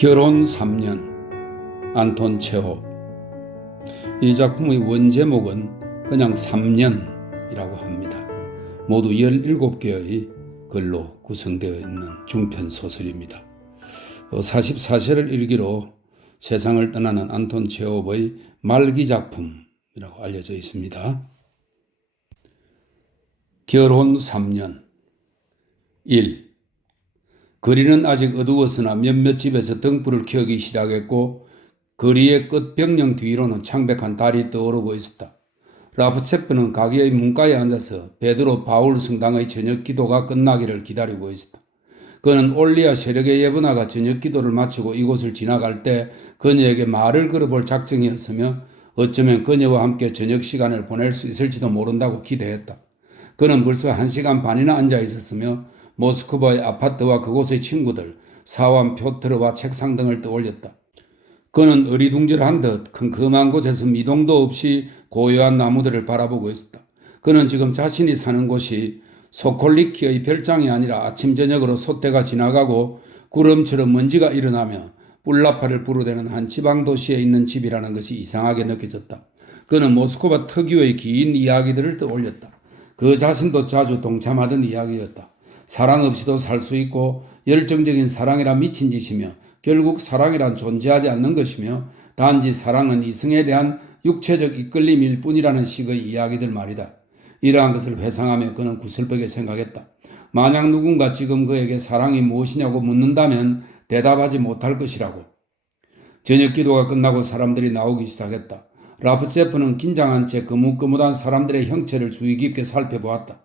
결혼 3년 안톤 체홉. 이 작품의 원제목은 그냥 3년이라고 합니다. 모두 17개의 글로 구성되어 있는 중편 소설입니다. 44세를 일기로 세상을 떠나는 안톤 체홉의 말기 작품이라고 알려져 있습니다. 결혼 3년 1. 거리는 아직 어두웠으나 몇몇 집에서 등불을 켜기 시작했고 거리의 끝 벽령 뒤로는 창백한 달이 떠오르고 있었다. 라프체프는 가게의 문가에 앉아서 베드로 바울 성당의 저녁 기도가 끝나기를 기다리고 있었다. 그는 올리아 세력의 예분아가 저녁 기도를 마치고 이곳을 지나갈 때 그녀에게 말을 걸어볼 작정이었으며 어쩌면 그녀와 함께 저녁 시간을 보낼 수 있을지도 모른다고 기대했다. 그는 벌써 1시간 반이나 앉아 있었으며 모스크바의 아파트와 그곳의 친구들, 사원 표트르와 책상 등을 떠올렸다. 그는 어리둥절한 듯 컴컴한 곳에서 미동도 없이 고요한 나무들을 바라보고 있었다. 그는 지금 자신이 사는 곳이 소콜리키의 별장이 아니라 아침 저녁으로 소떼가 지나가고 구름처럼 먼지가 일어나며 뿔나파를 부르대는 한 지방 도시에 있는 집이라는 것이 이상하게 느껴졌다. 그는 모스크바 특유의 긴 이야기들을 떠올렸다. 그 자신도 자주 동참하던 이야기였다. 사랑 없이도 살 수 있고 열정적인 사랑이란 미친 짓이며 결국 사랑이란 존재하지 않는 것이며 단지 사랑은 이성에 대한 육체적 이끌림일 뿐이라는 식의 이야기들 말이다. 이러한 것을 회상하며 그는 구슬프게 생각했다. 만약 누군가 지금 그에게 사랑이 무엇이냐고 묻는다면 대답하지 못할 것이라고. 저녁 기도가 끝나고 사람들이 나오기 시작했다. 라프체프는 긴장한 채 거뭇거뭇한 사람들의 형체를 주의 깊게 살펴보았다.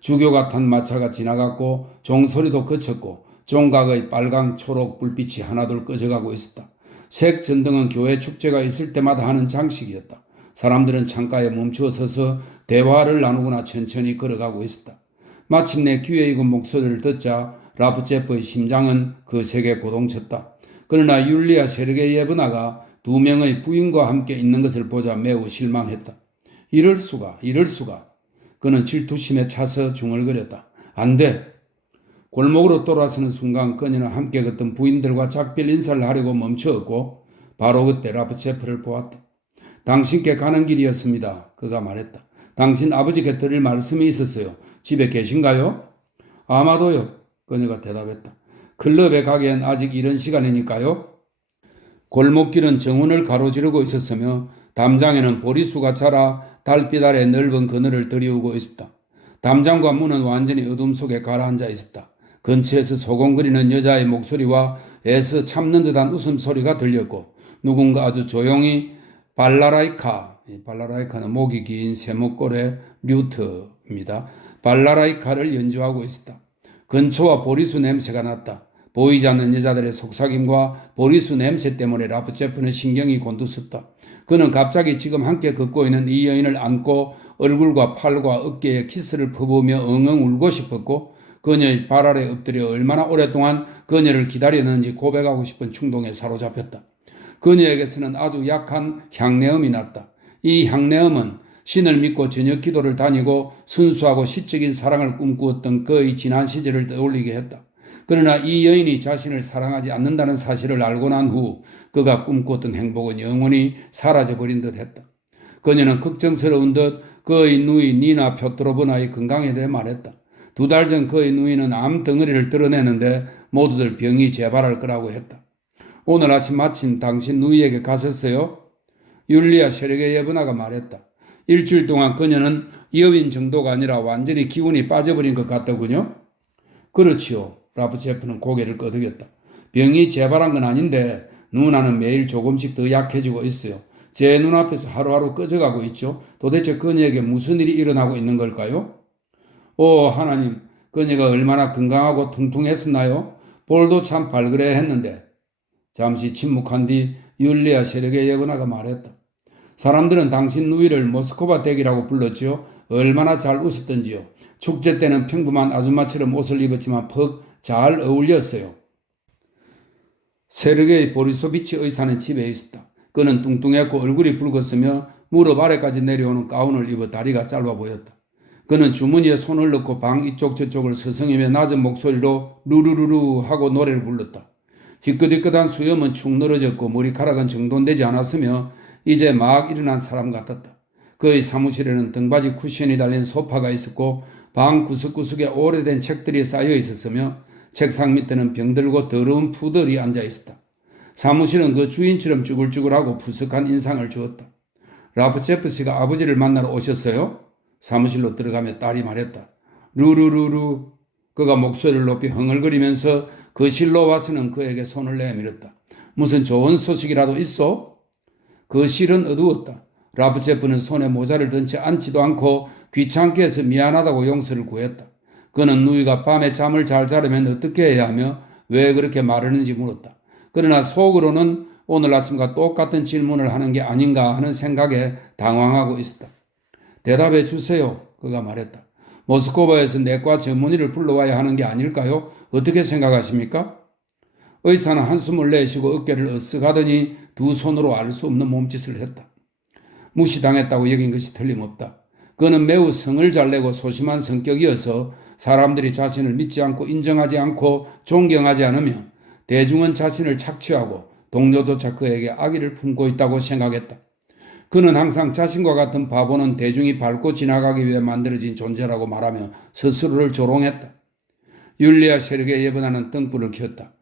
주교가 탄 마차가 지나갔고 종소리도 그쳤고 종각의 빨강 초록 불빛이 하나둘 꺼져가고 있었다. 색 전등은 교회 축제가 있을 때마다 하는 장식이었다. 사람들은 창가에 멈추어 서서 대화를 나누거나 천천히 걸어가고 있었다. 마침내 귀에 익은 목소리를 듣자 라프체프의 심장은 거세게 고동쳤다. 그러나 율리아 세르게 예브나가 2명의 부인과 함께 있는 것을 보자 매우 실망했다. 이럴 수가. 그는 질투심에 차서 중얼거렸다. 안 돼. 골목으로 돌아서는 순간 그녀는 함께 걷던 부인들과 작별 인사를 하려고 멈추었고 바로 그때 라프체프를 보았다. 당신께 가는 길이었습니다. 그가 말했다. 당신 아버지께 드릴 말씀이 있었어요. 집에 계신가요? 아마도요. 그녀가 대답했다. 클럽에 가기엔 아직 이른 시간이니까요. 골목길은 정원을 가로지르고 있었으며 담장에는 보리수가 자라 달빛 아래 넓은 그늘을 들이우고 있었다. 담장과 문은 완전히 어둠 속에 가라앉아 있었다. 근처에서 소곤거리는 여자의 목소리와 애써 참는 듯한 웃음소리가 들렸고 누군가 아주 조용히 발라라이카는 목이 긴 세목골의 류트입니다. 발라라이카를 연주하고 있었다. 근초와 보리수 냄새가 났다. 보이지 않는 여자들의 속삭임과 보리수 냄새 때문에 라프체프는 신경이 곤두섰다. 그는 갑자기 지금 함께 걷고 있는 이 여인을 안고 얼굴과 팔과 어깨에 키스를 퍼부으며 엉엉 울고 싶었고 그녀의 발 아래 엎드려 얼마나 오랫동안 그녀를 기다렸는지 고백하고 싶은 충동에 사로잡혔다. 그녀에게서는 아주 약한 향내음이 났다. 이 향내음은 신을 믿고 저녁 기도를 다니고 순수하고 시적인 사랑을 꿈꾸었던 그의 지난 시절을 떠올리게 했다. 그러나 이 여인이 자신을 사랑하지 않는다는 사실을 알고 난 후 그가 꿈꾸었던 행복은 영원히 사라져버린 듯 했다. 그녀는 걱정스러운 듯 그의 누이 니나 표트로브나의 건강에 대해 말했다. 2달 전 그의 누이는 암 덩어리를 드러내는데 모두들 병이 재발할 거라고 했다. 오늘 아침 마침 당신 누이에게 갔었어요? 율리아 세르게 예브나가 말했다. 일주일 동안 그녀는 여인 정도가 아니라 완전히 기운이 빠져버린 것 같더군요. 그렇지요. 라프체프는 고개를 끄덕였다. 병이 재발한 건 아닌데 누나는 매일 조금씩 더 약해지고 있어요. 제 눈앞에서 하루하루 꺼져가고 있죠. 도대체 그녀에게 무슨 일이 일어나고 있는 걸까요? 오 하나님, 그녀가 얼마나 건강하고 퉁퉁했었나요? 볼도 참 발그레했는데. 잠시 침묵한 뒤 율리아 세르게 예브나가 말했다. 사람들은 당신 누이를 모스크바 댁이라고 불렀지요. 얼마나 잘 웃었던지요. 축제 때는 평범한 아줌마처럼 옷을 입었지만 퍽 잘 어울렸어요. 세르게이 보리소비치 의사는 집에 있었다. 그는 뚱뚱했고 얼굴이 붉었으며 무릎 아래까지 내려오는 가운을 입어 다리가 짧아 보였다. 그는 주머니에 손을 넣고 방 이쪽 저쪽을 서성이며 낮은 목소리로 루루루루 하고 노래를 불렀다. 희끗희끗한 수염은 축 늘어졌고 머리카락은 정돈되지 않았으며 이제 막 일어난 사람 같았다. 그의 사무실에는 등받이 쿠션이 달린 소파가 있었고 방 구석구석에 오래된 책들이 쌓여 있었으며 책상 밑에는 병들고 더러운 푸들이 앉아 있었다. 사무실은 그 주인처럼 쭈글쭈글하고 푸석한 인상을 주었다. 라프체프 씨가 아버지를 만나러 오셨어요? 사무실로 들어가며 딸이 말했다. 루루루루. 그가 목소리를 높이 흥얼거리면서 거실로 와서는 그에게 손을 내밀었다. 무슨 좋은 소식이라도 있어? 거실은 어두웠다. 라프체프는 손에 모자를 든 채 앉지도 않고 귀찮게 해서 미안하다고 용서를 구했다. 그는 누이가 밤에 잠을 잘 자려면 어떻게 해야 하며 왜 그렇게 말하는지 물었다. 그러나 속으로는 오늘 아침과 똑같은 질문을 하는 게 아닌가 하는 생각에 당황하고 있었다. 대답해 주세요. 그가 말했다. 모스크바에서 내과 전문의를 불러와야 하는 게 아닐까요? 어떻게 생각하십니까? 의사는 한숨을 내쉬고 어깨를 으쓱하더니 두 손으로 알 수 없는 몸짓을 했다. 무시당했다고 여긴 것이 틀림없다. 그는 매우 성을 잘 내고 소심한 성격이어서 사람들이 자신을 믿지 않고 인정하지 않고 존경하지 않으며 대중은 자신을 착취하고 동료조차 그에게 악의를 품고 있다고 생각했다. 그는 항상 자신과 같은 바보는 대중이 밟고 지나가기 위해 만들어진 존재라고 말하며 스스로를 조롱했다. 율리아 세력에 예번하는 등불을 켰다.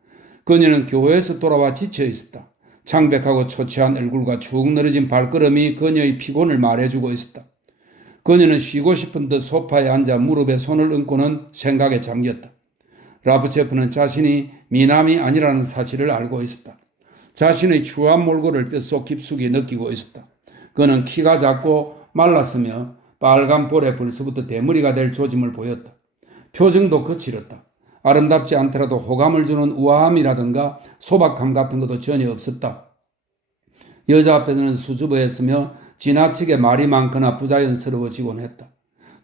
그녀는 교회에서 돌아와 지쳐 있었다. 창백하고 초췌한 얼굴과 축 늘어진 발걸음이 그녀의 피곤을 말해주고 있었다. 그녀는 쉬고 싶은 듯 소파에 앉아 무릎에 손을 얹고는 생각에 잠겼다. 라프체프는 자신이 미남이 아니라는 사실을 알고 있었다. 자신의 추한 몰골을 뼛속 깊숙이 느끼고 있었다. 그는 키가 작고 말랐으며 빨간 볼에 벌써부터 대머리가 될 조짐을 보였다. 표정도 거칠었다. 아름답지 않더라도 호감을 주는 우아함이라든가 소박함 같은 것도 전혀 없었다. 여자 앞에서는 수줍어했으며 지나치게 말이 많거나 부자연스러워지곤 했다.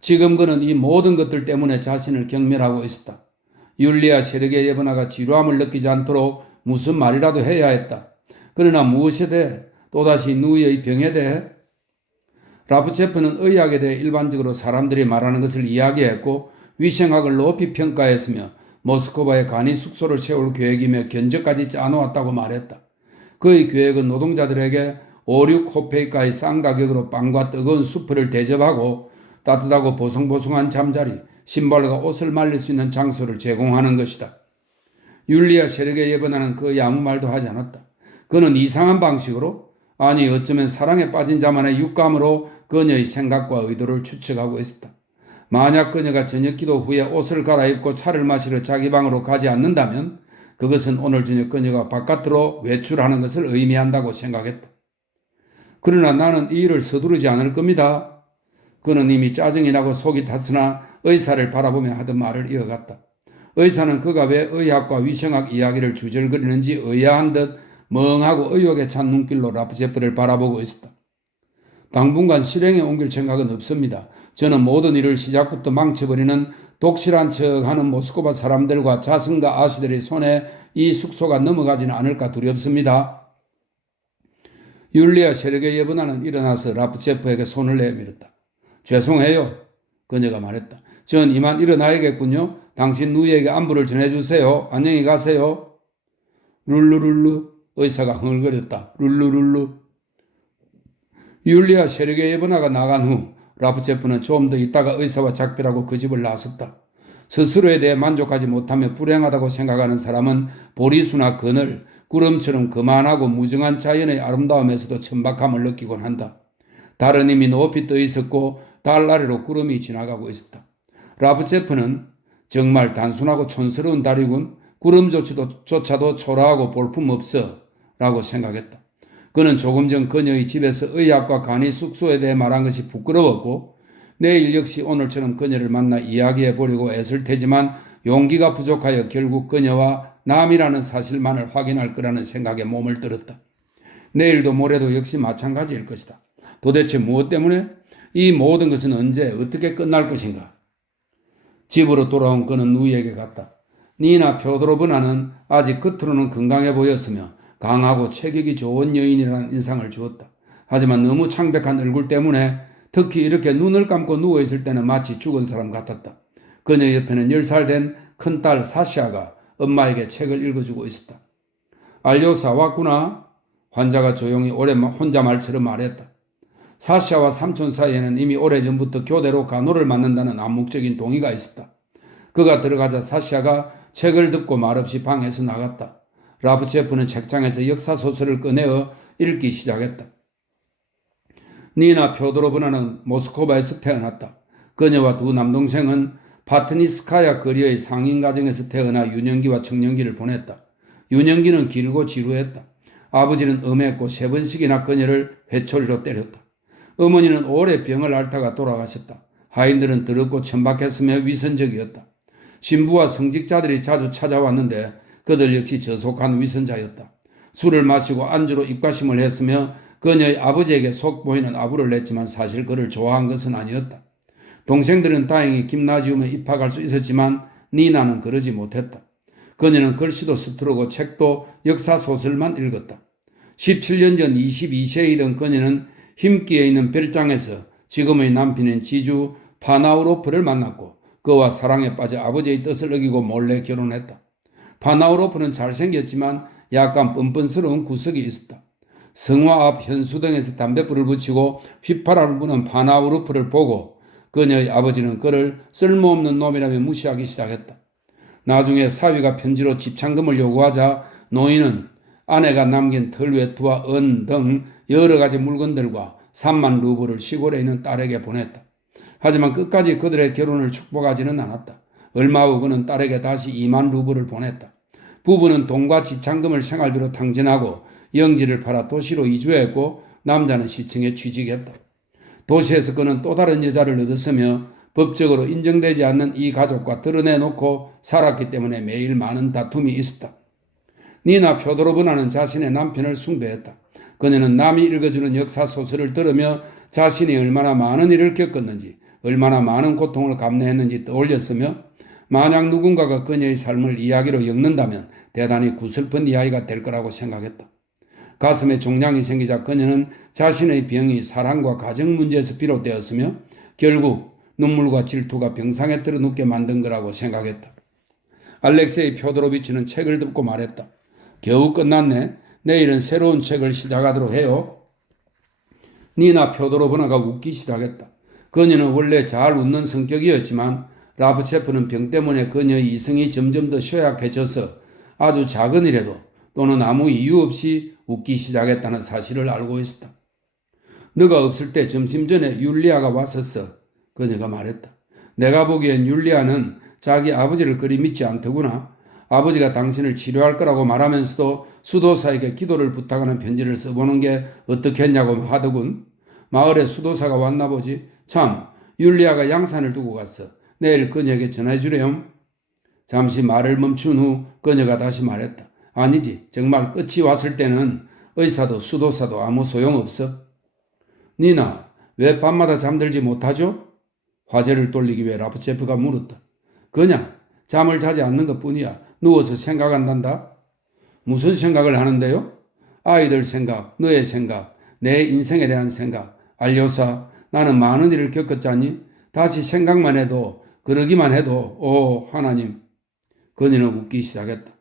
지금 그는 이 모든 것들 때문에 자신을 경멸하고 있었다. 율리아 세력의 예번아가 지루함을 느끼지 않도록 무슨 말이라도 해야 했다. 그러나 무엇에 대해 또다시 누이의 병에 대해 라프체프는 의학에 대해 일반적으로 사람들이 말하는 것을 이야기했고 위생학을 높이 평가했으며 모스크바에 간이 숙소를 세울 계획이며 견적까지 짜놓았다고 말했다. 그의 계획은 노동자들에게 5-6코페이카의 싼 가격으로 빵과 뜨거운 수프를 대접하고 따뜻하고 보송보송한 잠자리, 신발과 옷을 말릴 수 있는 장소를 제공하는 것이다. 율리아 세력에 예번하는 거의 아무 말도 하지 않았다. 그는 이상한 방식으로, 아니 어쩌면 사랑에 빠진 자만의 육감으로 그녀의 생각과 의도를 추측하고 있었다. 만약 그녀가 저녁기도 후에 옷을 갈아입고 차를 마시러 자기 방으로 가지 않는다면 그것은 오늘 저녁 그녀가 바깥으로 외출하는 것을 의미한다고 생각했다. 그러나 나는 이 일을 서두르지 않을 겁니다. 그는 이미 짜증이 나고 속이 탔으나 의사를 바라보며 하던 말을 이어갔다. 의사는 그가 왜 의학과 위생학 이야기를 주절거리는지 의아한 듯 멍하고 의욕에 찬 눈길로 라프체프를 바라보고 있었다. 당분간 실행에 옮길 생각은 없습니다. 저는 모든 일을 시작부터 망쳐버리는 독실한 척하는 모스크바 사람들과 자승과 아시들의 손에 이 숙소가 넘어가지는 않을까 두렵습니다. 율리아 세력의 예번아는 일어나서 라프체프에게 손을 내밀었다. 죄송해요. 그녀가 말했다. 전 이만 일어나야겠군요. 당신 누이에게 안부를 전해주세요. 안녕히 가세요. 룰루룰루. 의사가 흥얼거렸다. 룰루룰루. 율리아 세력의 예번아가 나간 후 라프체프는 좀 더 있다가 의사와 작별하고 그 집을 나섰다. 스스로에 대해 만족하지 못하며 불행하다고 생각하는 사람은 보리수나 그늘, 구름처럼 거만하고 무정한 자연의 아름다움에서도 천박함을 느끼곤 한다. 달은 이미 높이 떠 있었고 달 아래로 구름이 지나가고 있었다. 라프체프는 정말 단순하고 촌스러운 달이군. 구름조차도 초라하고 볼품없어 라고 생각했다. 그는 조금 전 그녀의 집에서 의학과 간이 숙소에 대해 말한 것이 부끄러웠고 내일 역시 오늘처럼 그녀를 만나 이야기해 보려고 애쓸 테지만 용기가 부족하여 결국 그녀와 남이라는 사실만을 확인할 거라는 생각에 몸을 떨었다. 내일도 모레도 역시 마찬가지일 것이다. 도대체 무엇 때문에? 이 모든 것은 언제 어떻게 끝날 것인가? 집으로 돌아온 그는 누이에게 갔다. 니나 표도로브나는 아직 겉으로는 건강해 보였으며 강하고 체격이 좋은 여인이라는 인상을 주었다. 하지만 너무 창백한 얼굴 때문에 특히 이렇게 눈을 감고 누워있을 때는 마치 죽은 사람 같았다. 그녀 옆에는 10살 된 큰딸 사시아가 엄마에게 책을 읽어주고 있었다. 알료사 왔구나. 환자가 조용히 혼자 말처럼 말했다. 사샤와 삼촌 사이에는 이미 오래전부터 교대로 간호를 맡는다는 암묵적인 동의가 있었다. 그가 들어가자 사샤가 책을 덮고 말없이 방에서 나갔다. 라브체프는 책장에서 역사소설을 꺼내어 읽기 시작했다. 니나 표도로브나는 모스크바에서 태어났다. 그녀와 두 남동생은 파트니스카야 거리의 상인 가정에서 태어나 유년기와 청년기를 보냈다. 유년기는 길고 지루했다. 아버지는 엄했고 3번씩이나 그녀를 회초리로 때렸다. 어머니는 오래 병을 앓다가 돌아가셨다. 하인들은 더럽고 천박했으며 위선적이었다. 신부와 성직자들이 자주 찾아왔는데 그들 역시 저속한 위선자였다. 술을 마시고 안주로 입가심을 했으며 그녀의 아버지에게 속 보이는 아부를 냈지만 사실 그를 좋아한 것은 아니었다. 동생들은 다행히 김나지움에 입학할 수 있었지만 니나는 그러지 못했다. 그녀는 글씨도 서투르고 책도 역사소설만 읽었다. 17년 전 22세이던 그녀는 힘기에 있는 별장에서 지금의 남편인 지주 파나우로프를 만났고 그와 사랑에 빠져 아버지의 뜻을 어기고 몰래 결혼했다. 파나우로프는 잘생겼지만 약간 뻔뻔스러운 구석이 있었다. 성화 앞 현수등에서 담뱃불을 붙이고 휘파람을 부는 파나우로프를 보고 그녀의 아버지는 그를 쓸모없는 놈이라며 무시하기 시작했다. 나중에 사위가 편지로 집창금을 요구하자 노인은 아내가 남긴 털외투와 은 등 여러 가지 물건들과 3만 루블을 시골에 있는 딸에게 보냈다. 하지만 끝까지 그들의 결혼을 축복하지는 않았다. 얼마 후 그는 딸에게 다시 2만 루블을 보냈다. 부부는 돈과 지창금을 생활비로 탕진하고 영지를 팔아 도시로 이주했고 남자는 시청에 취직했다. 도시에서 그는 또 다른 여자를 얻었으며 법적으로 인정되지 않는 이 가족과 드러내놓고 살았기 때문에 매일 많은 다툼이 있었다. 니나 표도로브나는 자신의 남편을 숭배했다. 그녀는 남이 읽어주는 역사소설을 들으며 자신이 얼마나 많은 일을 겪었는지 얼마나 많은 고통을 감내했는지 떠올렸으며 만약 누군가가 그녀의 삶을 이야기로 엮는다면 대단히 구슬픈 이야기가 될 거라고 생각했다. 가슴에 종양이 생기자 그녀는 자신의 병이 사랑과 가정 문제에서 비롯되었으며 결국 눈물과 질투가 병상에 들어눕게 만든 거라고 생각했다. 알렉세이 표도로비치는 책을 덮고 말했다. 겨우 끝났네. 내일은 새로운 책을 시작하도록 해요. 니나 표도로브나가 웃기 시작했다. 그녀는 원래 잘 웃는 성격이었지만 라브체프는 병 때문에 그녀의 이성이 점점 더 쇠약해져서 아주 작은 일에도 또는 아무 이유 없이 웃기 시작했다는 사실을 알고 있었다. 너가 없을 때 점심 전에 율리아가 왔었어. 그녀가 말했다. 내가 보기엔 율리아는 자기 아버지를 그리 믿지 않더구나. 아버지가 당신을 치료할 거라고 말하면서도 수도사에게 기도를 부탁하는 편지를 써보는 게 어떻겠냐고 하더군. 마을에 수도사가 왔나 보지. 참, 율리아가 양산을 두고 갔어. 내일 그녀에게 전화해 주렴. 잠시 말을 멈춘 후 그녀가 다시 말했다. 아니지. 정말 끝이 왔을 때는 의사도 수도사도 아무 소용없어. 니나, 왜 밤마다 잠들지 못하죠? 화제를 돌리기 위해 라브체프가 물었다. 그냥 잠을 자지 않는 것뿐이야. 누워서 생각한단다. 무슨 생각을 하는데요? 아이들 생각, 너의 생각, 내 인생에 대한 생각. 알료사, 나는 많은 일을 겪었잖니? 다시 생각만 해도, 그러기만 해도, 오 하나님. 그녀는 웃기 시작했다.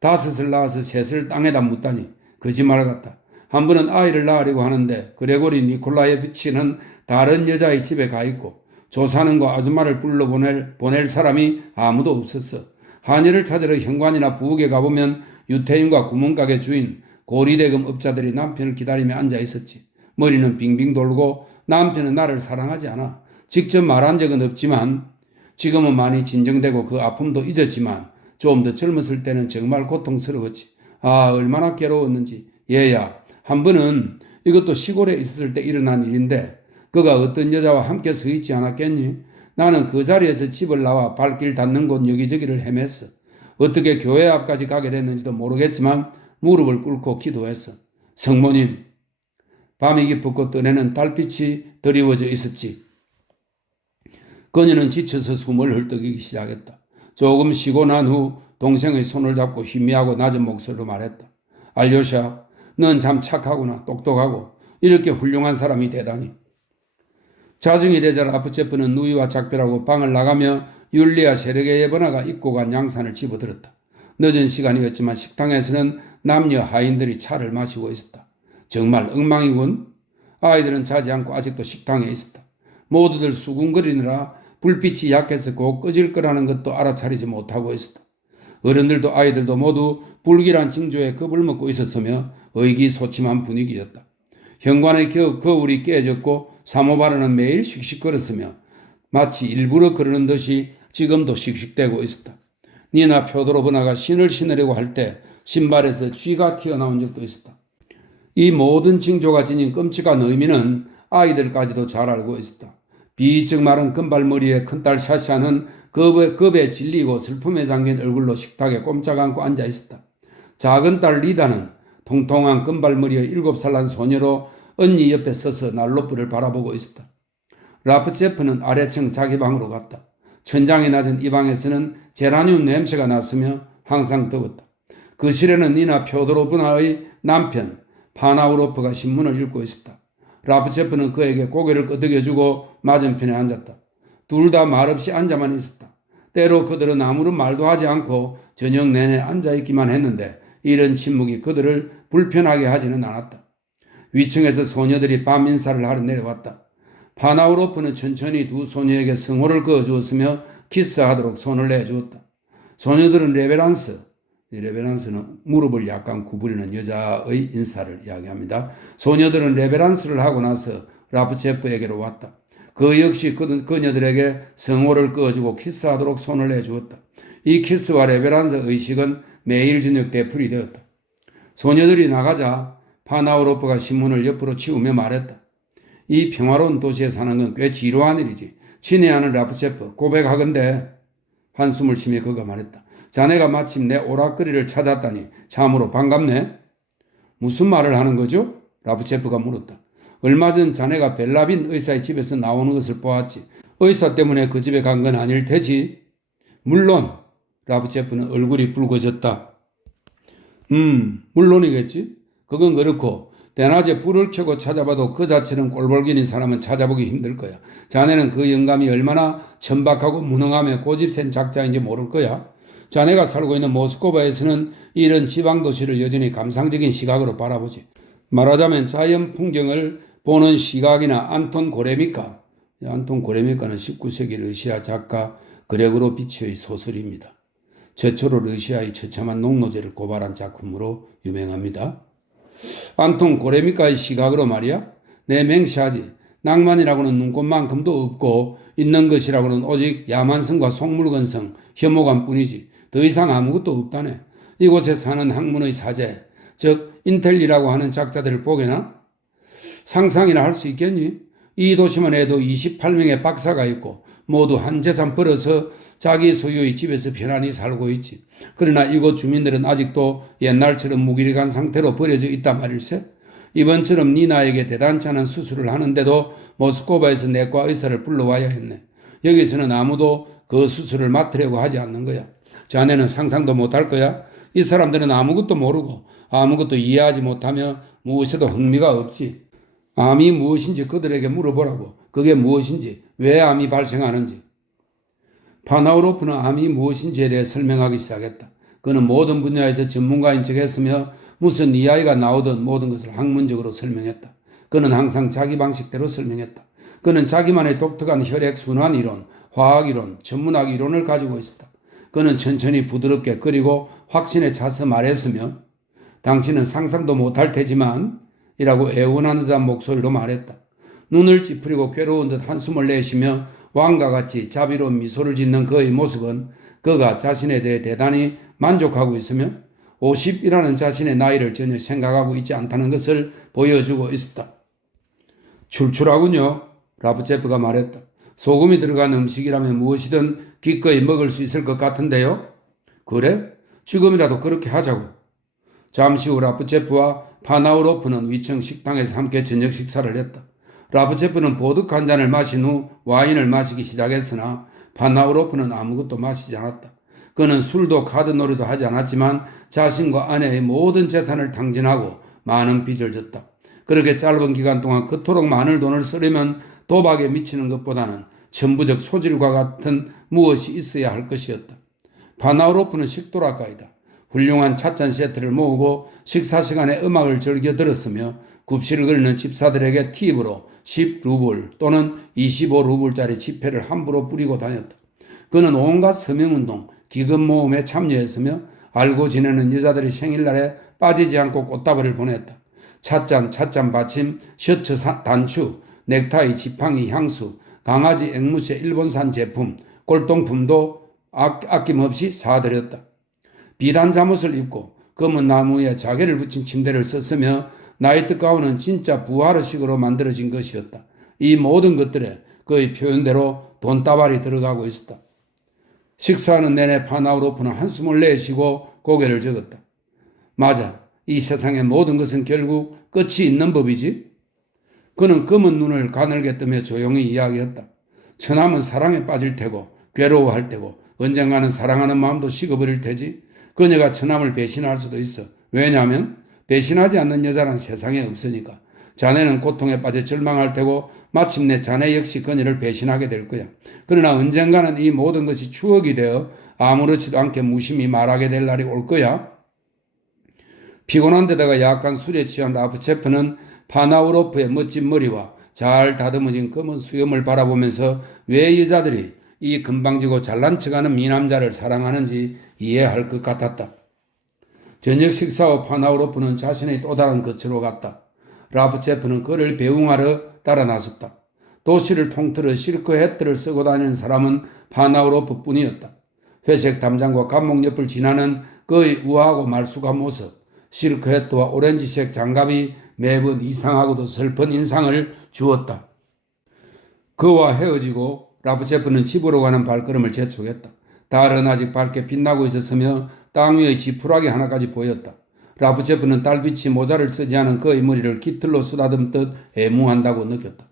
5을 낳아서 3을 땅에다 묻다니 거짓말 같다. 한 번은 아이를 낳으려고 하는데 그레고리 니콜라예비치는 다른 여자의 집에 가 있고 조사는과 아줌마를 불러 보낼 사람이 아무도 없었어. 한의를 찾으러 현관이나 부엌에 가보면 유태인과 구멍가게 주인 고리대금 업자들이 남편을 기다리며 앉아 있었지. 머리는 빙빙 돌고 남편은 나를 사랑하지 않아. 직접 말한 적은 없지만 지금은 많이 진정되고 그 아픔도 잊었지만 좀 더 젊었을 때는 정말 고통스러웠지. 아, 얼마나 괴로웠는지. 얘야, 한 번은 이것도 시골에 있었을 때 일어난 일인데 그가 어떤 여자와 함께 서 있지 않았겠니? 나는 그 자리에서 집을 나와 발길 닿는 곳 여기저기를 헤맸어. 어떻게 교회 앞까지 가게 됐는지도 모르겠지만 무릎을 꿇고 기도했어. 성모님, 밤이 깊었고 뜰에는 달빛이 드리워져 있었지. 그녀는 지쳐서 숨을 헐떡이기 시작했다. 조금 쉬고 난 후 동생의 손을 잡고 희미하고 낮은 목소리로 말했다. 알료샤, 넌 참 착하구나. 똑똑하고 이렇게 훌륭한 사람이 되다니. 자정이 되자 라프체프는 누이와 작별하고 방을 나가며 율리아 세르게예번화가 입고 간 양산을 집어들었다. 늦은 시간이었지만 식당에서는 남녀 하인들이 차를 마시고 있었다. 정말 엉망이군. 아이들은 자지 않고 아직도 식당에 있었다. 모두들 수군거리느라 불빛이 약해서 곧 꺼질 거라는 것도 알아차리지 못하고 있었다. 어른들도 아이들도 모두 불길한 징조에 겁을 먹고 있었으며 의기소침한 분위기였다. 현관의 거울이 깨졌고 사모바르는 매일 씩씩거렸으며 마치 일부러 그러는 듯이 지금도 씩씩대고 있었다. 니나 표도로브나가 신을 신으려고 할 때 신발에서 쥐가 튀어나온 적도 있었다. 이 모든 징조가 지닌 끔찍한 의미는 아이들까지도 잘 알고 있었다. 비쩍 마른 금발머리에 큰딸 샤샤는 겁에 질리고 슬픔에 잠긴 얼굴로 식탁에 꼼짝 않고 앉아 있었다. 작은 딸 리다는 통통한 금발머리의 7살 난 소녀로 언니 옆에 서서 난로불을 바라보고 있었다. 라프체프는 아래층 자기 방으로 갔다. 천장이 낮은 이 방에서는 제라늄 냄새가 났으며 항상 더웠다. 그 실에는 니나 표도로브나의 남편 파나우로프가 신문을 읽고 있었다. 라프체프는 그에게 고개를 끄덕여주고 맞은편에 앉았다. 둘 다 말없이 앉아만 있었다. 때로 그들은 아무런 말도 하지 않고 저녁 내내 앉아있기만 했는데 이런 침묵이 그들을 불편하게 하지는 않았다. 위층에서 소녀들이 밤 인사를 하러 내려왔다. 파나우로프는 천천히 두 소녀에게 성호를 그어주었으며 키스하도록 손을 내주었다. 소녀들은 레베란스는 무릎을 약간 구부리는 여자의 인사를 이야기합니다. 소녀들은 레베란스를 하고 나서 라프체프에게로 왔다. 그 역시 그녀들에게 성호를 그어주고 키스하도록 손을 내주었다. 이 키스와 레베란스 의식은 매일 저녁 때 풀이되었다. 소녀들이 나가자 파나우로프가 신문을 옆으로 치우며 말했다. 이 평화로운 도시에 사는 건 꽤 지루한 일이지. 친애하는 라프체프 고백하건대. 한숨을 쉬며 그가 말했다. 자네가 마침 내 오락거리를 찾았다니 참으로 반갑네. 무슨 말을 하는 거죠? 라프체프가 물었다. 얼마 전 자네가 벨라빈 의사의 집에서 나오는 것을 보았지. 의사 때문에 그 집에 간 건 아닐 테지. 물론. 라프체프는 얼굴이 붉어졌다. 물론이겠지. 그건 그렇고 대낮에 불을 켜고 찾아봐도 그 자체는 꼴볼견인 사람은 찾아보기 힘들 거야. 자네는 그 영감이 얼마나 천박하고 무능하며 고집센 작자인지 모를 거야. 자네가 살고 있는 모스크바에서는 이런 지방도시를 여전히 감상적인 시각으로 바라보지. 말하자면 자연 풍경을 보는 시각이나 안톤 고레미카는 19세기 러시아 작가 그레고로비치의 소설입니다. 최초로 러시아의 처참한 농노제를 고발한 작품으로 유명합니다. 안톤 고레미카의 시각으로 말이야. 내 맹세하지. 낭만이라고는 눈꽃만큼도 없고 있는 것이라고는 오직 야만성과 속물건성, 혐오감뿐이지. 더 이상 아무것도 없다네. 이곳에 사는 학문의 사제, 즉 인텔리라고 하는 작자들을 보게나? 상상이나 할 수 있겠니? 이 도시만 해도 28명의 박사가 있고 모두 한 재산 벌어서 자기 소유의 집에서 편안히 살고 있지. 그러나 이곳 주민들은 아직도 옛날처럼 무기력한 상태로 버려져 있단 말일세. 이번처럼 니나에게 대단치 않은 수술을 하는데도 모스크바에서 내과 의사를 불러와야 했네. 여기서는 아무도 그 수술을 맡으려고 하지 않는 거야. 자네는 상상도 못할 거야. 이 사람들은 아무것도 모르고 아무것도 이해하지 못하며 무엇에도 흥미가 없지. 암이 무엇인지 그들에게 물어보라고. 그게 무엇인지, 왜 암이 발생하는지. 파나우로프는 암이 무엇인지에 대해 설명하기 시작했다. 그는 모든 분야에서 전문가인 척했으며 무슨 이야기가 나오든 모든 것을 학문적으로 설명했다. 그는 항상 자기 방식대로 설명했다. 그는 자기만의 독특한 혈액순환 이론, 화학 이론, 전문학 이론을 가지고 있었다. 그는 천천히 부드럽게 그리고 확신에 차서 말했으며 당신은 상상도 못할 테지만 이라고 애원하는 듯한 목소리로 말했다. 눈을 찌푸리고 괴로운 듯 한숨을 내쉬며 왕과 같이 자비로운 미소를 짓는 그의 모습은 그가 자신에 대해 대단히 만족하고 있으며 50이라는 자신의 나이를 전혀 생각하고 있지 않다는 것을 보여주고 있었다. 출출하군요. 라프체프가 말했다. 소금이 들어간 음식이라면 무엇이든 기꺼이 먹을 수 있을 것 같은데요. 그래? 지금이라도 그렇게 하자고. 잠시 후 라프체프와 파나우로프는 위층 식당에서 함께 저녁 식사를 했다. 라프체프는 보드카 한 잔을 마신 후 와인을 마시기 시작했으나 파나우로프는 아무것도 마시지 않았다. 그는 술도 카드놀이도 하지 않았지만 자신과 아내의 모든 재산을 탕진하고 많은 빚을 졌다. 그렇게 짧은 기간 동안 그토록 많은 돈을 쓰려면 도박에 미치는 것보다는 천부적 소질과 같은 무엇이 있어야 할 것이었다. 파나우로프는 식도락가이다. 훌륭한 찻잔 세트를 모으고 식사 시간에 음악을 즐겨 들었으며 굽실을 거리는 집사들에게 팁으로 10루블 또는 25루블짜리 지폐를 함부로 뿌리고 다녔다. 그는 온갖 서명운동, 기금 모험에 참여했으며 알고 지내는 여자들이 생일날에 빠지지 않고 꽃다발을 보냈다. 찻잔 받침, 셔츠 단추, 넥타이, 지팡이, 향수, 강아지 앵무새 일본산 제품, 골동품도 아낌없이 사들였다. 비단 잠옷을 입고 검은 나무에 자개를 붙인 침대를 썼으며 나이트 가운은 진짜 부하르식으로 만들어진 것이었다. 이 모든 것들에 그의 표현대로 돈다발이 들어가고 있었다. 식사하는 내내 파나우로프는 한숨을 내쉬고 고개를 저었다. 맞아. 이 세상의 모든 것은 결국 끝이 있는 법이지. 그는 검은 눈을 가늘게 뜨며 조용히 이야기했다. 처남은 사랑에 빠질 테고 괴로워할 테고 언젠가는 사랑하는 마음도 식어버릴 테지. 그녀가 처남을 배신할 수도 있어. 왜냐하면 배신하지 않는 여자란 세상에 없으니까. 자네는 고통에 빠져 절망할 테고 마침내 자네 역시 그녀를 배신하게 될 거야. 그러나 언젠가는 이 모든 것이 추억이 되어 아무렇지도 않게 무심히 말하게 될 날이 올 거야. 피곤한 데다가 약간 술에 취한 라프체프는 파나우로프의 멋진 머리와 잘 다듬어진 검은 수염을 바라보면서 왜 여자들이 이 건방지고 잘난 척하는 미남자를 사랑하는지 이해할 것 같았다. 저녁 식사 후 파나우로프는 자신의 또 다른 거처로 갔다. 라프체프는 그를 배웅하러 따라 나섰다. 도시를 통틀어 실크 해트를 쓰고 다니는 사람은 파나우로프뿐이었다. 회색 담장과 감목 옆을 지나는 그의 우아하고 말쑥한 모습, 실크 해트와 오렌지색 장갑이 매번 이상하고도 슬픈 인상을 주었다. 그와 헤어지고 라프체프는 집으로 가는 발걸음을 재촉했다. 달은 아직 밝게 빛나고 있었으며 땅 위의 지푸라기 하나까지 보였다. 라프체프는 달빛이 모자를 쓰지 않은 그의 머리를 깃털로 쓰다듬듯 애무한다고 느꼈다.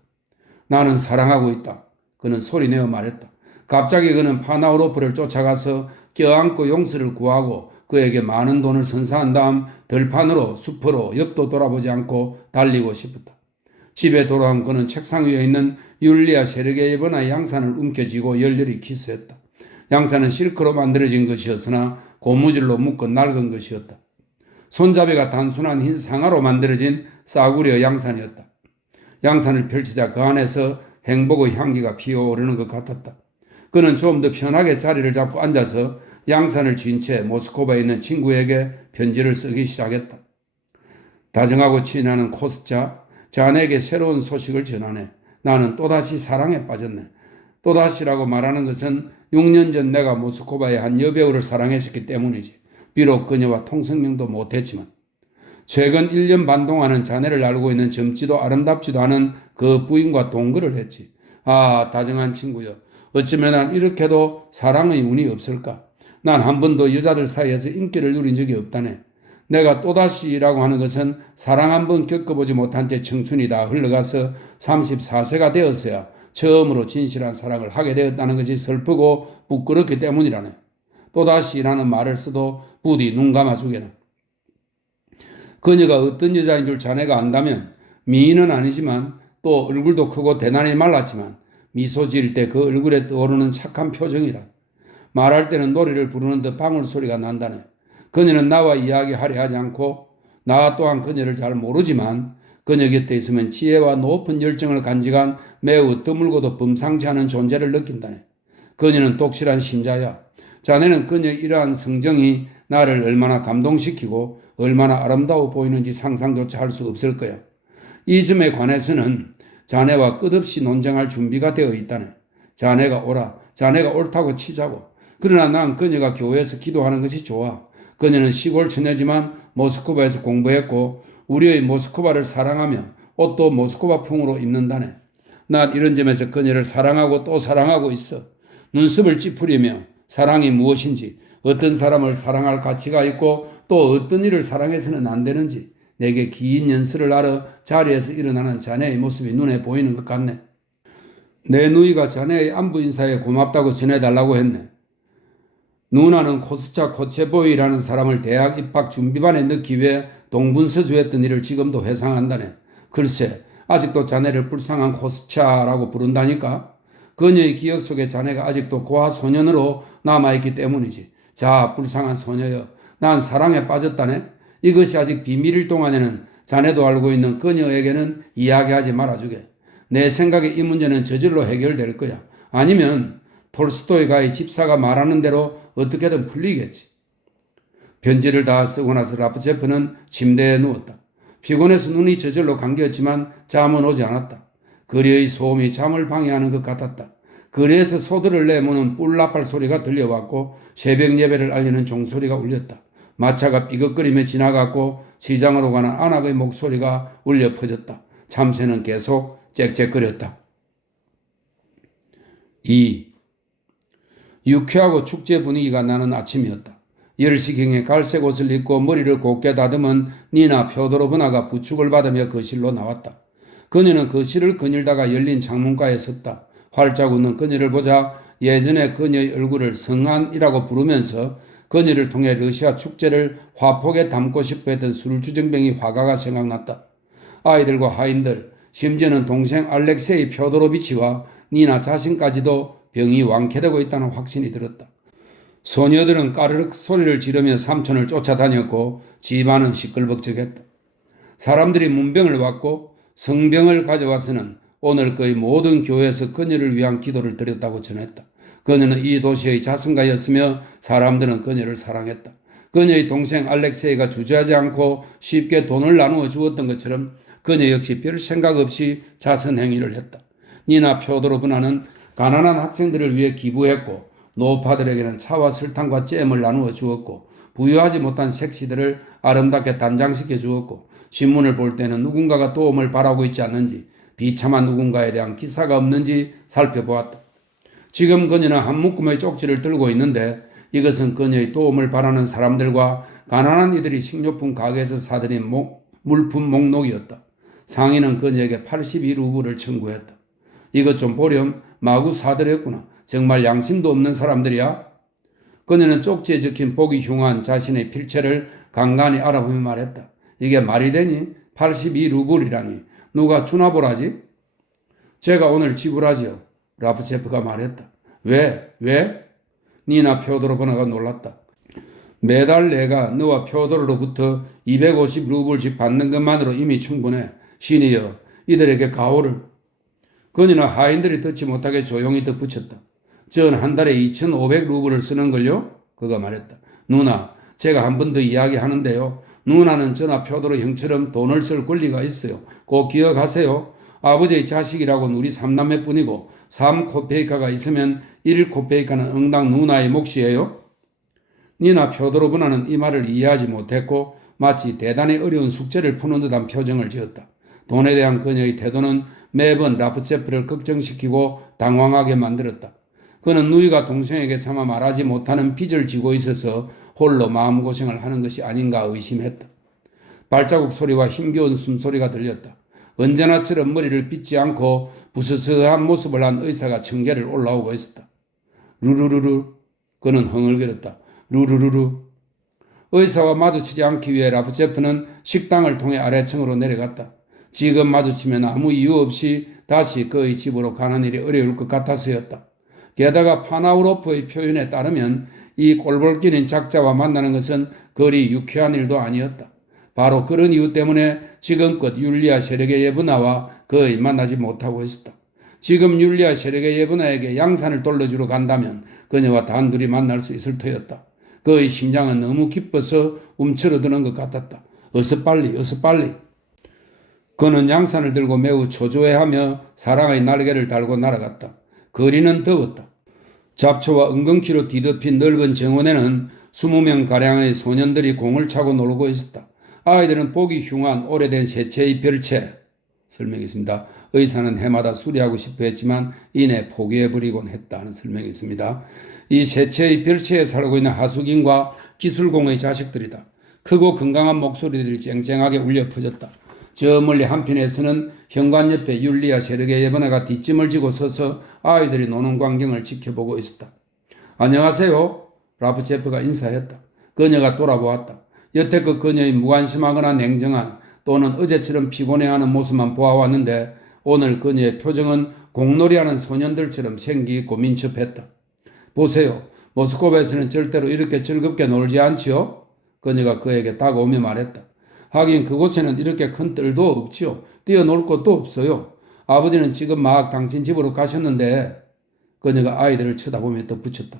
나는 사랑하고 있다. 그는 소리내어 말했다. 갑자기 그는 파나우로프를 쫓아가서 껴안고 용서를 구하고 그에게 많은 돈을 선사한 다음 들판으로 숲으로 옆도 돌아보지 않고 달리고 싶었다. 집에 돌아온 그는 책상 위에 있는 율리아 세르게예번나의 양산을 움켜쥐고 열렬히 키스했다. 양산은 실크로 만들어진 것이었으나 고무줄로 묶어 낡은 것이었다. 손잡이가 단순한 흰 상아로 만들어진 싸구려 양산이었다. 양산을 펼치자 그 안에서 행복의 향기가 피어오르는 것 같았다. 그는 좀 더 편하게 자리를 잡고 앉아서 양산을 쥔 채 모스크바에 있는 친구에게 편지를 쓰기 시작했다. 다정하고 친하는 코스차, 자네에게 새로운 소식을 전하네. 나는 또다시 사랑에 빠졌네. 또다시라고 말하는 것은 6년 전 내가 모스크바의 한 여배우를 사랑했었기 때문이지. 비록 그녀와 통성명도 못했지만 최근 1년 반 동안은 자네를 알고 있는 젊지도 아름답지도 않은 그 부인과 동거를 했지. 아, 다정한 친구여. 어쩌면 난 이렇게도 사랑의 운이 없을까? 난 한 번도 여자들 사이에서 인기를 누린 적이 없다네. 내가 또다시라고 하는 것은 사랑 한 번 겪어보지 못한 채 청춘이 다 흘러가서 34세가 되었어야 처음으로 진실한 사랑을 하게 되었다는 것이 슬프고 부끄럽기 때문이라네. 또다시라는 말을 써도 부디 눈 감아주게나. 그녀가 어떤 여자인 줄 자네가 안다면 미인은 아니지만 또 얼굴도 크고 대단히 말랐지만 미소 지을 때 그 얼굴에 떠오르는 착한 표정이라. 말할 때는 노래를 부르는 듯 방울소리가 난다네. 그녀는 나와 이야기하려 하지 않고 나 또한 그녀를 잘 모르지만 그녀 곁에 있으면 지혜와 높은 열정을 간직한 매우 드물고도 범상치 않은 존재를 느낀다네. 그녀는 독실한 신자야. 자네는 그녀의 이러한 성정이 나를 얼마나 감동시키고 얼마나 아름다워 보이는지 상상조차 할 수 없을 거야. 이 점에 관해서는 자네와 끝없이 논쟁할 준비가 되어 있다네. 자네가 오라. 자네가 옳다고 치자고. 그러나 난 그녀가 교회에서 기도하는 것이 좋아. 그녀는 시골 처녀지만 모스크바에서 공부했고 우리의 모스크바를 사랑하며 옷도 모스크바풍으로 입는다네. 난 이런 점에서 그녀를 사랑하고 또 사랑하고 있어. 눈썹을 찌푸리며 사랑이 무엇인지, 어떤 사람을 사랑할 가치가 있고 또 어떤 일을 사랑해서는 안 되는지 내게 긴 연설을 알아 자리에서 일어나는 자네의 모습이 눈에 보이는 것 같네. 내 누이가 자네의 안부 인사에 고맙다고 전해달라고 했네. 누나는 코스차 코체보이라는 사람을 대학 입학 준비반에 넣기 위해 동분서주했던 일을 지금도 회상한다네. 글쎄, 아직도 자네를 불쌍한 코스차라고 부른다니까. 그녀의 기억 속에 자네가 아직도 고아 소년으로 남아있기 때문이지. 자, 불쌍한 소녀여. 난 사랑에 빠졌다네. 이것이 아직 비밀일 동안에는 자네도 알고 있는 그녀에게는 이야기하지 말아주게. 내 생각에 이 문제는 저절로 해결될 거야. 아니면 톨스토이가의 집사가 말하는 대로 어떻게든 풀리겠지. 편지를 다 쓰고 나서 라프체프는 침대에 누웠다. 피곤해서 눈이 저절로 감겼지만 잠은 오지 않았다. 거리의 소음이 잠을 방해하는 것 같았다. 거리에서 소들을 내모는 뿔나팔 소리가 들려왔고 새벽 예배를 알리는 종소리가 울렸다. 마차가 삐걱거리며 지나갔고 시장으로 가는 안악의 목소리가 울려 퍼졌다. 참새는 계속 짹짹거렸다. 2. 유쾌하고 축제 분위기가 나는 아침이었다. 10시경에 갈색 옷을 입고 머리를 곱게 다듬은 니나 표도로브나가 부축을 받으며 거실로 나왔다. 그녀는 거실을 거닐다가 열린 창문가에 섰다. 활짝 웃는 그녀를 보자 예전에 그녀의 얼굴을 성안이라고 부르면서 그녀를 통해 러시아 축제를 화폭에 담고 싶어 했던 술주정뱅이 화가가 생각났다. 아이들과 하인들, 심지어는 동생 알렉세이 표도로비치와 니나 자신까지도 병이 완쾌되고 있다는 확신이 들었다. 소녀들은 까르륵 소리를 지르며 삼촌을 쫓아다녔고 집안은 시끌벅적했다. 사람들이 문병을 왔고 성병을 가져와서는 오늘 거의 모든 교회에서 그녀를 위한 기도를 드렸다고 전했다. 그녀는 이 도시의 자선가였으며 사람들은 그녀를 사랑했다. 그녀의 동생 알렉세이가 주저하지 않고 쉽게 돈을 나누어 주었던 것처럼 그녀 역시 별 생각 없이 자선 행위를 했다. 니나 표도로브나는 가난한 학생들을 위해 기부했고 노파들에게는 차와 설탕과 잼을 나누어 주었고 부유하지 못한 색시들을 아름답게 단장시켜 주었고 신문을 볼 때는 누군가가 도움을 바라고 있지 않는지 비참한 누군가에 대한 기사가 없는지 살펴보았다. 지금 그녀는 한 묶음의 쪽지를 들고 있는데 이것은 그녀의 도움을 바라는 사람들과 가난한 이들이 식료품 가게에서 사들인 물품 목록이었다. 상인은 그녀에게 82루블을 청구했다. 이것 좀 보렴. 마구 사들였구나. 정말 양심도 없는 사람들이야. 그녀는 쪽지에 적힌 보기 흉한 자신의 필체를 간간히 알아보며 말했다. 이게 말이 되니? 82루블이라니. 누가 주나 보라지? 제가 오늘 지불하지요. 라프체프가 말했다. 왜? 니나 표도로브나가 놀랐다. 매달 내가 너와 표도로로부터 250루블씩 받는 것만으로 이미 충분해. 신이여, 이들에게 가오를. 그녀는 하인들이 듣지 못하게 조용히 덧붙였다. 전 한 달에 2,500루블을 쓰는걸요? 그가 말했다. 누나, 제가 한 번 더 이야기하는데요. 누나는 저나 표도로 형처럼 돈을 쓸 권리가 있어요. 꼭 기억하세요. 아버지의 자식이라고는 우리 3남매뿐이고 3코페이카가 있으면 1코페이카는 응당 누나의 몫이에요. 니나 표도로브나는 이 말을 이해하지 못했고 마치 대단히 어려운 숙제를 푸는 듯한 표정을 지었다. 돈에 대한 그녀의 태도는 매번 라프체프를 걱정시키고 당황하게 만들었다. 그는 누이가 동생에게 차마 말하지 못하는 빚을 지고 있어서 홀로 마음고생을 하는 것이 아닌가 의심했다. 발자국 소리와 힘겨운 숨소리가 들렸다. 언제나처럼 머리를 빗지 않고 부스스한 모습을 한 의사가 청계를 올라오고 있었다. 루루루루. 그는 흥얼거렸다. 루루루루. 의사와 마주치지 않기 위해 라프체프는 식당을 통해 아래층으로 내려갔다. 지금 마주치면 아무 이유 없이 다시 그의 집으로 가는 일이 어려울 것 같아서였다. 게다가 파나우로프의 표현에 따르면 이 꼴볼끼는 작자와 만나는 것은 그리 유쾌한 일도 아니었다. 바로 그런 이유 때문에 지금껏 율리아 세력의 예브나와 거의 만나지 못하고 있었다. 지금 율리아 세력의 예브나에게 양산을 돌려주러 간다면 그녀와 단둘이 만날 수 있을 터였다. 그의 심장은 너무 기뻐서 움츠러드는 것 같았다. 어서 빨리. 그는 양산을 들고 매우 초조해하며 사랑의 날개를 달고 날아갔다. 거리는 더웠다. 잡초와 은근키로 뒤덮인 넓은 정원에는 20명가량의 소년들이 공을 차고 놀고 있었다. 아이들은 보기 흉한 오래된 새채의 별채. 설명했습니다. 의사는 해마다 수리하고 싶어 했지만 이내 포기해버리곤 했다는 설명이 있습니다. 이 새채의 별채에 살고 있는 하수긴과 기술공의 자식들이다. 크고 건강한 목소리들이 쨍쨍하게 울려 퍼졌다. 저 멀리 한편에서는 현관 옆에 율리아 세력의 예번아가 뒷짐을 지고 서서 아이들이 노는 광경을 지켜보고 있었다. 안녕하세요. 라프체프가 인사했다. 그녀가 돌아보았다. 여태껏 그녀의 무관심하거나 냉정한 또는 어제처럼 피곤해하는 모습만 보아왔는데 오늘 그녀의 표정은 공놀이하는 소년들처럼 생기있고 민첩했다. 보세요. 모스크바에서는 절대로 이렇게 즐겁게 놀지 않지요? 그녀가 그에게 다가오며 말했다. 하긴 그곳에는 이렇게 큰 뜰도 없지요. 뛰어놀 곳도 없어요. 아버지는 지금 막 당신 집으로 가셨는데 그녀가 아이들을 쳐다보며 덧붙였다.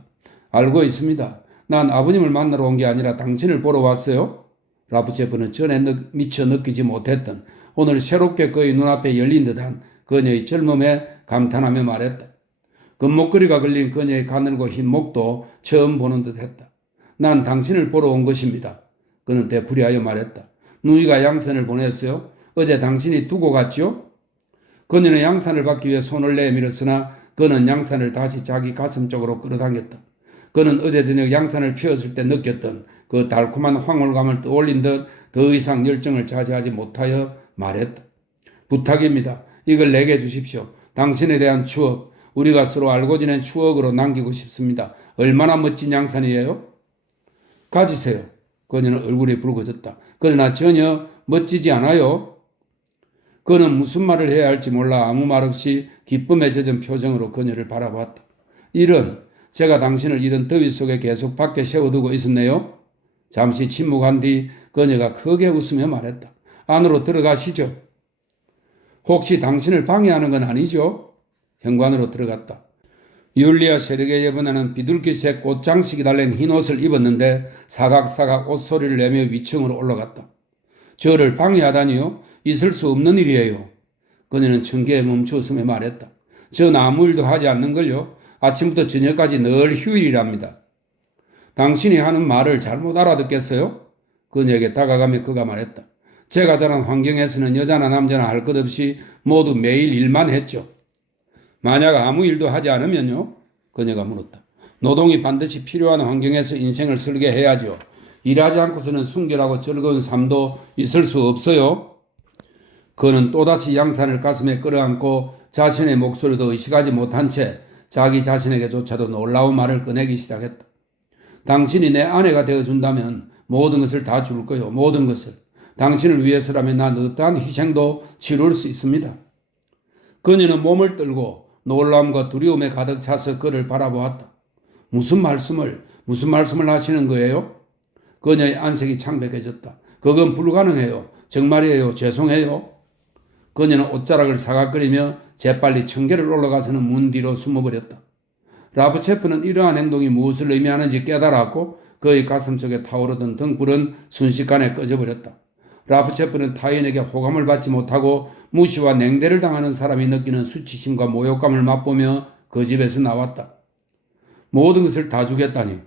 알고 있습니다. 난 아버님을 만나러 온 게 아니라 당신을 보러 왔어요. 라프체프는 전에 미처 느끼지 못했던 오늘 새롭게 그의 눈앞에 열린 듯한 그녀의 젊음에 감탄하며 말했다. 금목걸이가 걸린 그녀의 가늘고 흰 목도 처음 보는 듯했다. 난 당신을 보러 온 것입니다. 그는 되풀이하여 말했다. 누이가 양산을 보냈어요? 어제 당신이 두고 갔지요? 그녀는 양산을 받기 위해 손을 내밀었으나 그는 양산을 다시 자기 가슴 쪽으로 끌어당겼다. 그는 어제 저녁 양산을 피웠을 때 느꼈던 그 달콤한 황홀감을 떠올린 듯 더 이상 열정을 자제하지 못하여 말했다. 부탁입니다. 이걸 내게 주십시오. 당신에 대한 추억, 우리가 서로 알고 지낸 추억으로 남기고 싶습니다. 얼마나 멋진 양산이에요? 가지세요. 그녀는 얼굴이 붉어졌다. 그러나 전혀 멋지지 않아요. 그는 무슨 말을 해야 할지 몰라 아무 말 없이 기쁨에 젖은 표정으로 그녀를 바라보았다. 제가 당신을 이런 더위 속에 계속 밖에 세워두고 있었네요. 잠시 침묵한 뒤 그녀가 크게 웃으며 말했다. 안으로 들어가시죠. 혹시 당신을 방해하는 건 아니죠? 현관으로 들어갔다. 율리아 세르게예브나는 비둘기색 꽃장식이 달린 흰 옷을 입었는데 사각사각 옷소리를 내며 위층으로 올라갔다. 저를 방해하다니요? 있을 수 없는 일이에요. 그녀는 청개에 멈추었으며 말했다. 전 아무 일도 하지 않는걸요. 아침부터 저녁까지 늘 휴일이랍니다. 당신이 하는 말을 잘못 알아듣겠어요? 그녀에게 다가가며 그가 말했다. 제가 자란 환경에서는 여자나 남자나 할 것 없이 모두 매일 일만 했죠. 만약 아무 일도 하지 않으면요? 그녀가 물었다. 노동이 반드시 필요한 환경에서 인생을 설계해야죠. 일하지 않고서는 순결하고 즐거운 삶도 있을 수 없어요. 그는 또다시 양산을 가슴에 끌어안고 자신의 목소리도 의식하지 못한 채 자기 자신에게조차도 놀라운 말을 꺼내기 시작했다. 당신이 내 아내가 되어준다면 모든 것을 다 줄 거요. 모든 것을. 당신을 위해서라면 난 어떠한 희생도 치룰 수 있습니다. 그녀는 몸을 떨고 놀라움과 두려움에 가득 차서 그를 바라보았다. 무슨 말씀을 하시는 거예요? 그녀의 안색이 창백해졌다. 그건 불가능해요. 정말이에요. 죄송해요. 그녀는 옷자락을 사각거리며 재빨리 청계를 올라가서는 문 뒤로 숨어버렸다. 라프체프는 이러한 행동이 무엇을 의미하는지 깨달았고 그의 가슴 속에 타오르던 등불은 순식간에 꺼져버렸다. 라프체프는 타인에게 호감을 받지 못하고 무시와 냉대를 당하는 사람이 느끼는 수치심과 모욕감을 맛보며 그 집에서 나왔다. 모든 것을 다 주겠다니.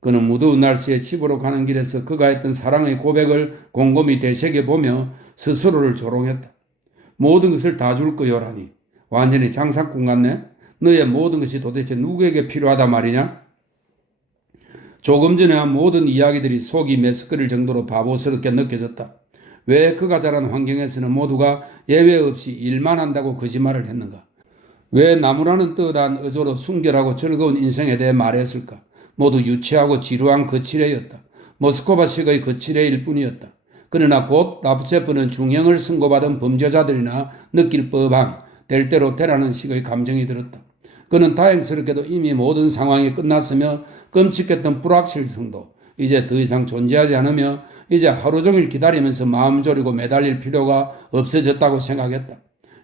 그는 무더운 날씨에 집으로 가는 길에서 그가 했던 사랑의 고백을 곰곰이 되새겨보며 스스로를 조롱했다. 모든 것을 다 줄 거요라니. 완전히 장사꾼 같네. 너의 모든 것이 도대체 누구에게 필요하단 말이냐? 조금 전에 한 모든 이야기들이 속이 메스꺼릴 정도로 바보스럽게 느껴졌다. 왜 그가 자란 환경에서는 모두가 예외 없이 일만 한다고 거짓말을 했는가? 왜 나무라는 뜨한 어조로 순결하고 즐거운 인생에 대해 말했을까? 모두 유치하고 지루한 거칠애였다. 모스코바식의 거칠애일 뿐이었다. 그러나 곧 라프체프는 중형을 선고받은 범죄자들이나 느낄 법한 될 대로 되라는 식의 감정이 들었다. 그는 다행스럽게도 이미 모든 상황이 끝났으며 끔찍했던 불확실성도 이제 더 이상 존재하지 않으며 이제 하루 종일 기다리면서 마음 졸이고 매달릴 필요가 없어졌다고 생각했다.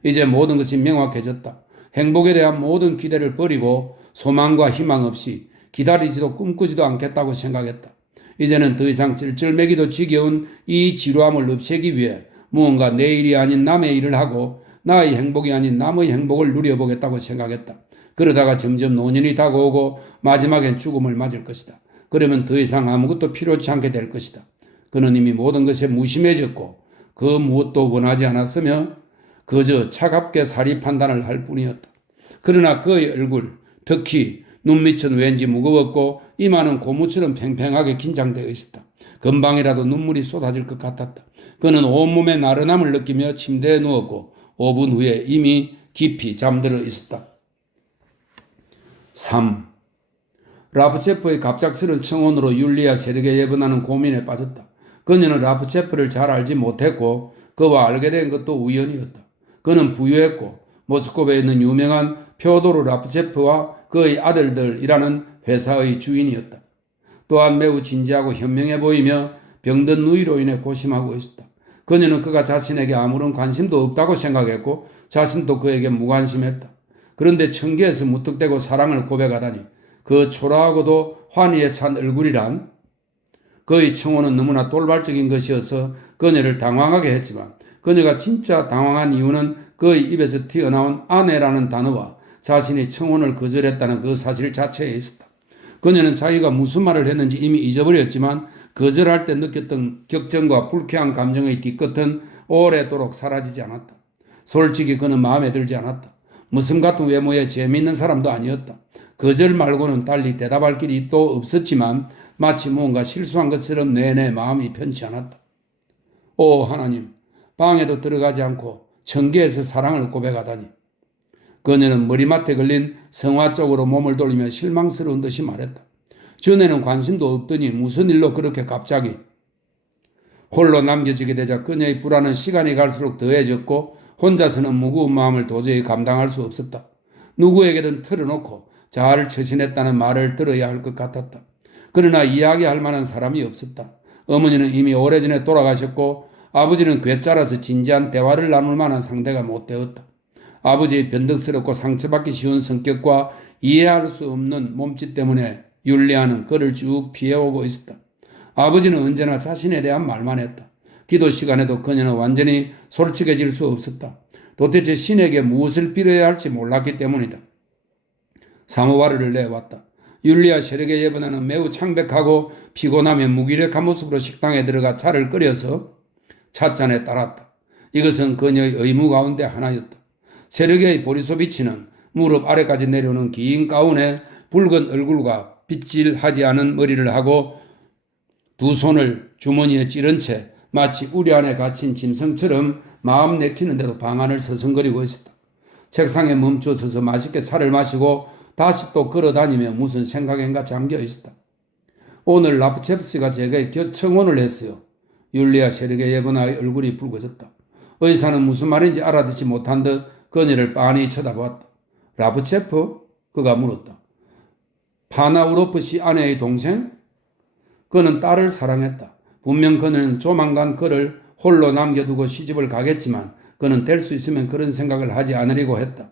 이제 모든 것이 명확해졌다. 행복에 대한 모든 기대를 버리고 소망과 희망 없이 기다리지도 꿈꾸지도 않겠다고 생각했다. 이제는 더 이상 찔찔매기도 지겨운 이 지루함을 없애기 위해 무언가 내 일이 아닌 남의 일을 하고 나의 행복이 아닌 남의 행복을 누려보겠다고 생각했다. 그러다가 점점 노년이 다가오고 마지막엔 죽음을 맞을 것이다. 그러면 더 이상 아무것도 필요치 않게 될 것이다. 그는 이미 모든 것에 무심해졌고 그 무엇도 원하지 않았으며 그저 차갑게 사리 판단을 할 뿐이었다. 그러나 그의 얼굴, 특히 눈밑은 왠지 무거웠고 이마는 고무처럼 팽팽하게 긴장되어 있었다. 금방이라도 눈물이 쏟아질 것 같았다. 그는 온몸에 나른함을 느끼며 침대에 누웠고 5분 후에 이미 깊이 잠들어 있었다. 3. 라프체프의 갑작스런 청혼으로 율리아 세르게예브나는 고민에 빠졌다. 그녀는 라프체프를 잘 알지 못했고 그와 알게 된 것도 우연이었다. 그는 부유했고 모스크바에 있는 유명한 표도르 라프체프와 그의 아들들이라는 회사의 주인이었다. 또한 매우 진지하고 현명해 보이며 병든 누이로 인해 고심하고 있었다. 그녀는 그가 자신에게 아무런 관심도 없다고 생각했고 자신도 그에게 무관심했다. 그런데 청계에서 무턱대고 사랑을 고백하다니 그 초라하고도 환희에 찬 얼굴이란 그의 청혼은 너무나 돌발적인 것이어서 그녀를 당황하게 했지만 그녀가 진짜 당황한 이유는 그의 입에서 튀어나온 아내라는 단어와 자신이 청혼을 거절했다는 그 사실 자체에 있었다. 그녀는 자기가 무슨 말을 했는지 이미 잊어버렸지만 거절할 때 느꼈던 격정과 불쾌한 감정의 뒤끝은 오래도록 사라지지 않았다. 솔직히 그는 마음에 들지 않았다. 무슨 같은 외모에 재미있는 사람도 아니었다. 거절 말고는 달리 대답할 길이 또 없었지만 마치 무언가 실수한 것처럼 내내 마음이 편치 않았다. 오 하나님, 방에도 들어가지 않고 청계에서 사랑을 고백하다니. 그녀는 머리맡에 걸린 성화 쪽으로 몸을 돌리며 실망스러운 듯이 말했다. 전에는 관심도 없더니 무슨 일로 그렇게 갑자기. 홀로 남겨지게 되자 그녀의 불안은 시간이 갈수록 더해졌고 혼자서는 무거운 마음을 도저히 감당할 수 없었다. 누구에게든 털어놓고 잘 처신했다는 말을 들어야 할 것 같았다. 그러나 이야기할 만한 사람이 없었다. 어머니는 이미 오래전에 돌아가셨고 아버지는 괴짜라서 진지한 대화를 나눌 만한 상대가 못 되었다. 아버지의 변덕스럽고 상처받기 쉬운 성격과 이해할 수 없는 몸짓 때문에 율리아는 그를 쭉 피해오고 있었다. 아버지는 언제나 자신에 대한 말만 했다. 기도 시간에도 그녀는 완전히 솔직해질 수 없었다. 도대체 신에게 무엇을 빌어야 할지 몰랐기 때문이다. 사모바르를 내왔다. 율리아 세력의 예번에는 매우 창백하고 피곤하며 무기력한 모습으로 식당에 들어가 차를 끓여서 찻잔에 따랐다. 이것은 그녀의 의무 가운데 하나였다. 세력의 보리소비치는 무릎 아래까지 내려오는 긴 가운에 붉은 얼굴과 빗질하지 않은 머리를 하고 두 손을 주머니에 찌른 채 마치 우리 안에 갇힌 짐승처럼 마음 내키는데도 방안을 서성거리고 있었다. 책상에 멈춰 서서 맛있게 차를 마시고 다시 또 걸어다니며 무슨 생각인가 잠겨 있었다. 오늘 라프체프스가 제게 청혼을 했어요. 율리아 세력의 예번아의 얼굴이 붉어졌다. 의사는 무슨 말인지 알아듣지 못한 듯 그녀를 빤히 쳐다보았다. 라프체프? 그가 물었다. 파나우로프 씨 아내의 동생? 그는 딸을 사랑했다. 분명 그는 조만간 그를 홀로 남겨두고 시집을 가겠지만 그는 될 수 있으면 그런 생각을 하지 않으려고 했다.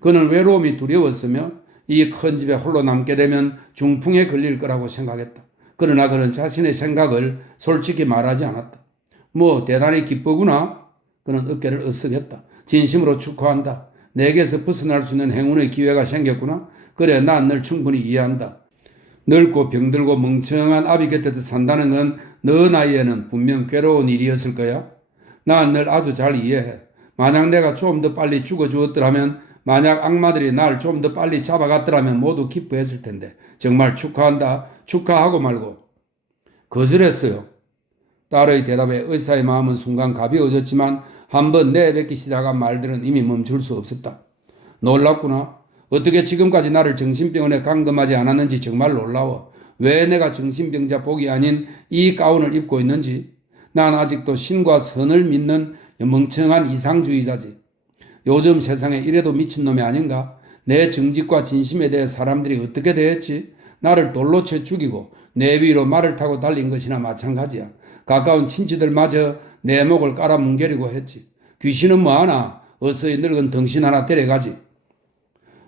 그는 외로움이 두려웠으며 이 큰 집에 홀로 남게 되면 중풍에 걸릴 거라고 생각했다. 그러나 그는 자신의 생각을 솔직히 말하지 않았다. 뭐 대단히 기쁘구나. 그는 어깨를 으쓱했다. 진심으로 축하한다. 내게서 벗어날 수 있는 행운의 기회가 생겼구나. 그래, 난 널 충분히 이해한다. 늙고 병들고 멍청한 아비 곁에서 산다는 건 너 나이에는 분명 괴로운 일이었을 거야. 난 널 아주 잘 이해해. 만약 내가 좀 더 빨리 죽어주었더라면, 만약 악마들이 날 좀 더 빨리 잡아갔더라면 모두 기뻐했을 텐데 정말 축하한다. 축하하고 말고. 거절했어요. 딸의 대답에 의사의 마음은 순간 가벼워졌지만 한번 내뱉기 시작한 말들은 이미 멈출 수 없었다. 놀랍구나. 어떻게 지금까지 나를 정신병원에 감금하지 않았는지 정말 놀라워. 왜 내가 정신병자 복이 아닌 이 가운을 입고 있는지. 난 아직도 신과 선을 믿는 멍청한 이상주의자지. 요즘 세상에 이래도 미친놈이 아닌가? 내 정직과 진심에 대해 사람들이 어떻게 대했지? 나를 돌로 쳐 죽이고 내 위로 말을 타고 달린 것이나 마찬가지야. 가까운 친지들마저 내 목을 깔아 뭉개리고 했지. 귀신은 뭐하나? 어서이 늙은 덩신 하나 데려가지.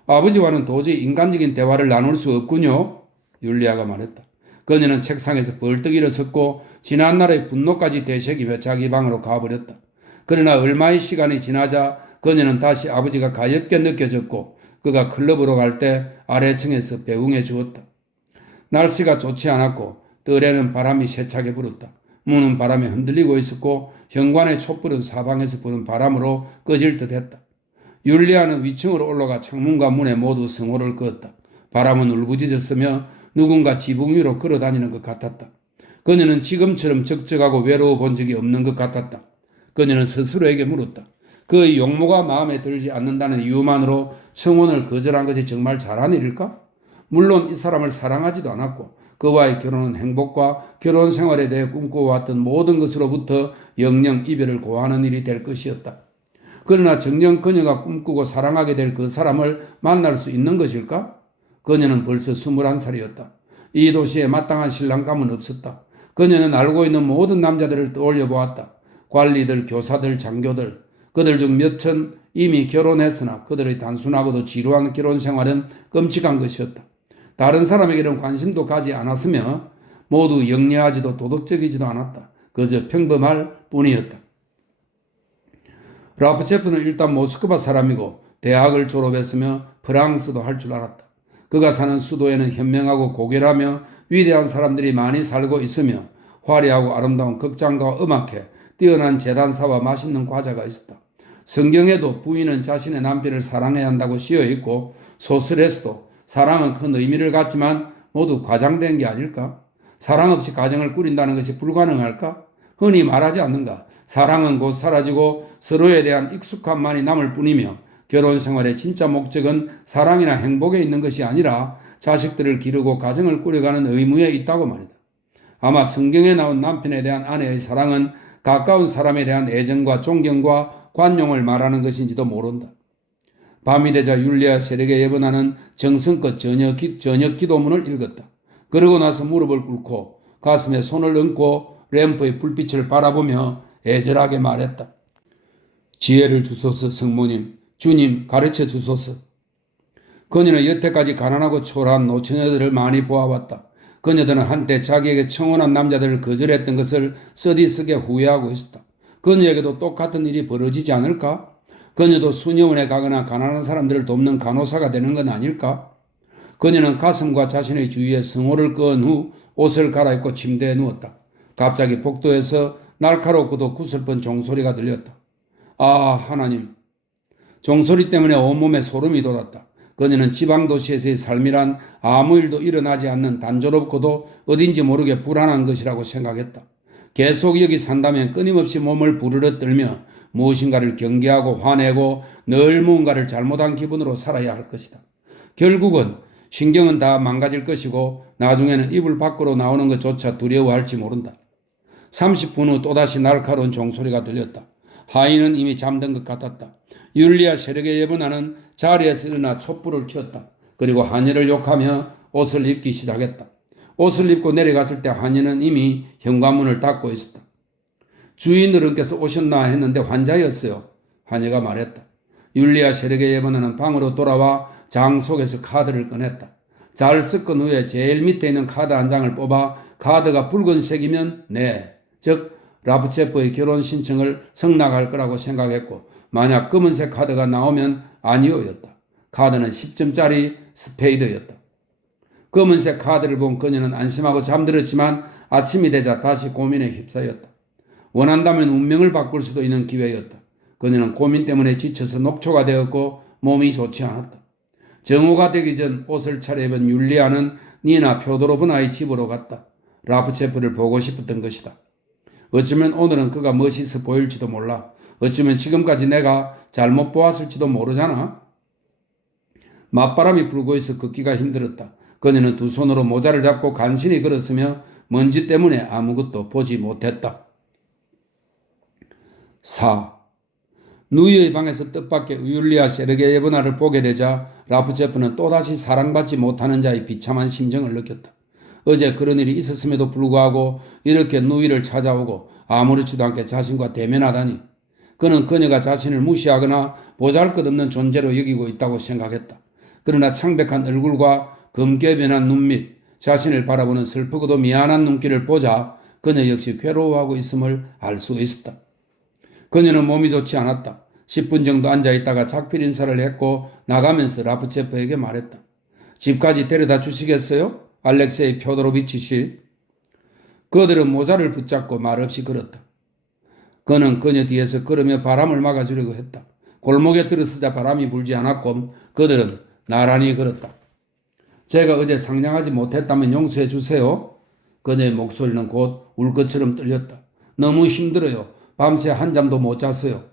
아버지와는 도저히 인간적인 대화를 나눌 수 없군요. 율리아가 말했다. 그녀는 책상에서 벌떡 일어섰고 지난날의 분노까지 되새기며 자기 방으로 가버렸다. 그러나 얼마의 시간이 지나자 그녀는 다시 아버지가 가엾게 느껴졌고 그가 클럽으로 갈 때 아래층에서 배웅해 주었다. 날씨가 좋지 않았고 뜰에는 바람이 세차게 불었다. 문은 바람에 흔들리고 있었고 현관의 촛불은 사방에서 부는 바람으로 꺼질 듯했다. 율리아는 위층으로 올라가 창문과 문에 모두 성호를 그었다. 바람은 울부짖었으며 누군가 지붕 위로 걸어다니는 것 같았다. 그녀는 지금처럼 적적하고 외로워 본 적이 없는 것 같았다. 그녀는 스스로에게 물었다. 그의 용모가 마음에 들지 않는다는 이유만으로 청혼을 거절한 것이 정말 잘한 일일까? 물론 이 사람을 사랑하지도 않았고 그와의 결혼은 행복과 결혼 생활에 대해 꿈꿔왔던 모든 것으로부터 영영 이별을 고하는 일이 될 것이었다. 그러나 정녕 그녀가 꿈꾸고 사랑하게 될 그 사람을 만날 수 있는 것일까? 그녀는 벌써 21살이었다. 이 도시에 마땅한 신랑감은 없었다. 그녀는 알고 있는 모든 남자들을 떠올려 보았다. 관리들, 교사들, 장교들, 그들 중 몇천 이미 결혼했으나 그들의 단순하고도 지루한 결혼 생활은 끔찍한 것이었다. 다른 사람에게는 관심도 가지 않았으며 모두 영리하지도 도덕적이지도 않았다. 그저 평범할 뿐이었다. 라프체프는 일단 모스크바 사람이고 대학을 졸업했으며 프랑스도 할 줄 알았다. 그가 사는 수도에는 현명하고 고결하며 위대한 사람들이 많이 살고 있으며 화려하고 아름다운 극장과 음악회, 뛰어난 재단사와 맛있는 과자가 있었다. 성경에도 부인은 자신의 남편을 사랑해야 한다고 씌어 있고 소설에서도 사랑은 큰 의미를 갖지만 모두 과장된 게 아닐까? 사랑 없이 가정을 꾸린다는 것이 불가능할까? 흔히 말하지 않는가? 사랑은 곧 사라지고 서로에 대한 익숙함만이 남을 뿐이며 결혼 생활의 진짜 목적은 사랑이나 행복에 있는 것이 아니라 자식들을 기르고 가정을 꾸려가는 의무에 있다고 말이다. 아마 성경에 나온 남편에 대한 아내의 사랑은 가까운 사람에 대한 애정과 존경과 관용을 말하는 것인지도 모른다. 밤이 되자 율리아 세력의 예번하는 정성껏 저녁 기도문을 읽었다. 그러고 나서 무릎을 꿇고 가슴에 손을 얹고 램프의 불빛을 바라보며 애절하게 말했다. 지혜를 주소서 성모님, 주님 가르쳐 주소서. 그녀는 여태까지 가난하고 초라한 노처녀들을 많이 보아왔다. 그녀들은 한때 자기에게 청혼한 남자들을 거절했던 것을 쓰디쓰게 후회하고 있었다. 그녀에게도 똑같은 일이 벌어지지 않을까? 그녀도 수녀원에 가거나 가난한 사람들을 돕는 간호사가 되는 건 아닐까? 그녀는 가슴과 자신의 주위에 성호를 그은 후 옷을 갈아입고 침대에 누웠다. 갑자기 복도에서 날카롭고도 구슬픈 종소리가 들렸다. 아, 하나님. 종소리 때문에 온몸에 소름이 돋았다. 그녀는 지방도시에서의 삶이란 아무 일도 일어나지 않는 단조롭고도 어딘지 모르게 불안한 것이라고 생각했다. 계속 여기 산다면 끊임없이 몸을 부르르 떨며 무엇인가를 경계하고 화내고 늘 무언가를 잘못한 기분으로 살아야 할 것이다. 결국은 신경은 다 망가질 것이고 나중에는 이불 밖으로 나오는 것조차 두려워할지 모른다. 30분 후 또다시 날카로운 종소리가 들렸다. 하인은 이미 잠든 것 같았다. 율리아 세력의 예번하는 자리에서 일어나 촛불을 켰다. 그리고 하녀를 욕하며 옷을 입기 시작했다. 옷을 입고 내려갔을 때 하녀는 이미 현관문을 닫고 있었다. 주인어른께서 오셨나 했는데 환자였어요. 하녀가 말했다. 율리아 세력의 예번하는 방으로 돌아와 장 속에서 카드를 꺼냈다. 잘 섞은 후에 제일 밑에 있는 카드 한 장을 뽑아 카드가 붉은색이면 네, 즉 라프체프의 결혼 신청을 승낙할 거라고 생각했고 만약 검은색 카드가 나오면 아니오였다. 카드는 10점짜리 스페이드였다. 검은색 카드를 본 그녀는 안심하고 잠들었지만 아침이 되자 다시 고민에 휩싸였다. 원한다면 운명을 바꿀 수도 있는 기회였다. 그녀는 고민 때문에 지쳐서 녹초가 되었고 몸이 좋지 않았다. 정오가 되기 전 옷을 차려입은 율리아는 니나 표도로브나의 집으로 갔다. 라프체프를 보고 싶었던 것이다. 어쩌면 오늘은 그가 멋있어 보일지도 몰라. 어쩌면 지금까지 내가 잘못 보았을지도 모르잖아. 맞바람이 불고 있어 걷기가 힘들었다. 그녀는 두 손으로 모자를 잡고 간신히 걸었으며 먼지 때문에 아무것도 보지 못했다. 4. 누이의 방에서 뜻밖의 율리아 세르게 예브나를 보게 되자 라프체프는 또다시 사랑받지 못하는 자의 비참한 심정을 느꼈다. 어제 그런 일이 있었음에도 불구하고 이렇게 누이를 찾아오고 아무렇지도 않게 자신과 대면하다니 그는 그녀가 자신을 무시하거나 보잘것없는 존재로 여기고 있다고 생각했다. 그러나 창백한 얼굴과 검게 변한 눈밑, 자신을 바라보는 슬프고도 미안한 눈길을 보자 그녀 역시 괴로워하고 있음을 알 수 있었다. 그녀는 몸이 좋지 않았다. 10분 정도 앉아있다가 작별 인사를 했고 나가면서 라프체프에게 말했다. 집까지 데려다 주시겠어요? 알렉세이 표도로비치 씨. 그들은 모자를 붙잡고 말없이 걸었다. 그는 그녀 뒤에서 걸으며 바람을 막아주려고 했다. 골목에 들어서자 바람이 불지 않았고 그들은 나란히 걸었다. 제가 어제 상냥하지 못했다면 용서해 주세요. 그녀의 목소리는 곧 울 것처럼 떨렸다. 너무 힘들어요. 밤새 한 잠도 못 잤어요.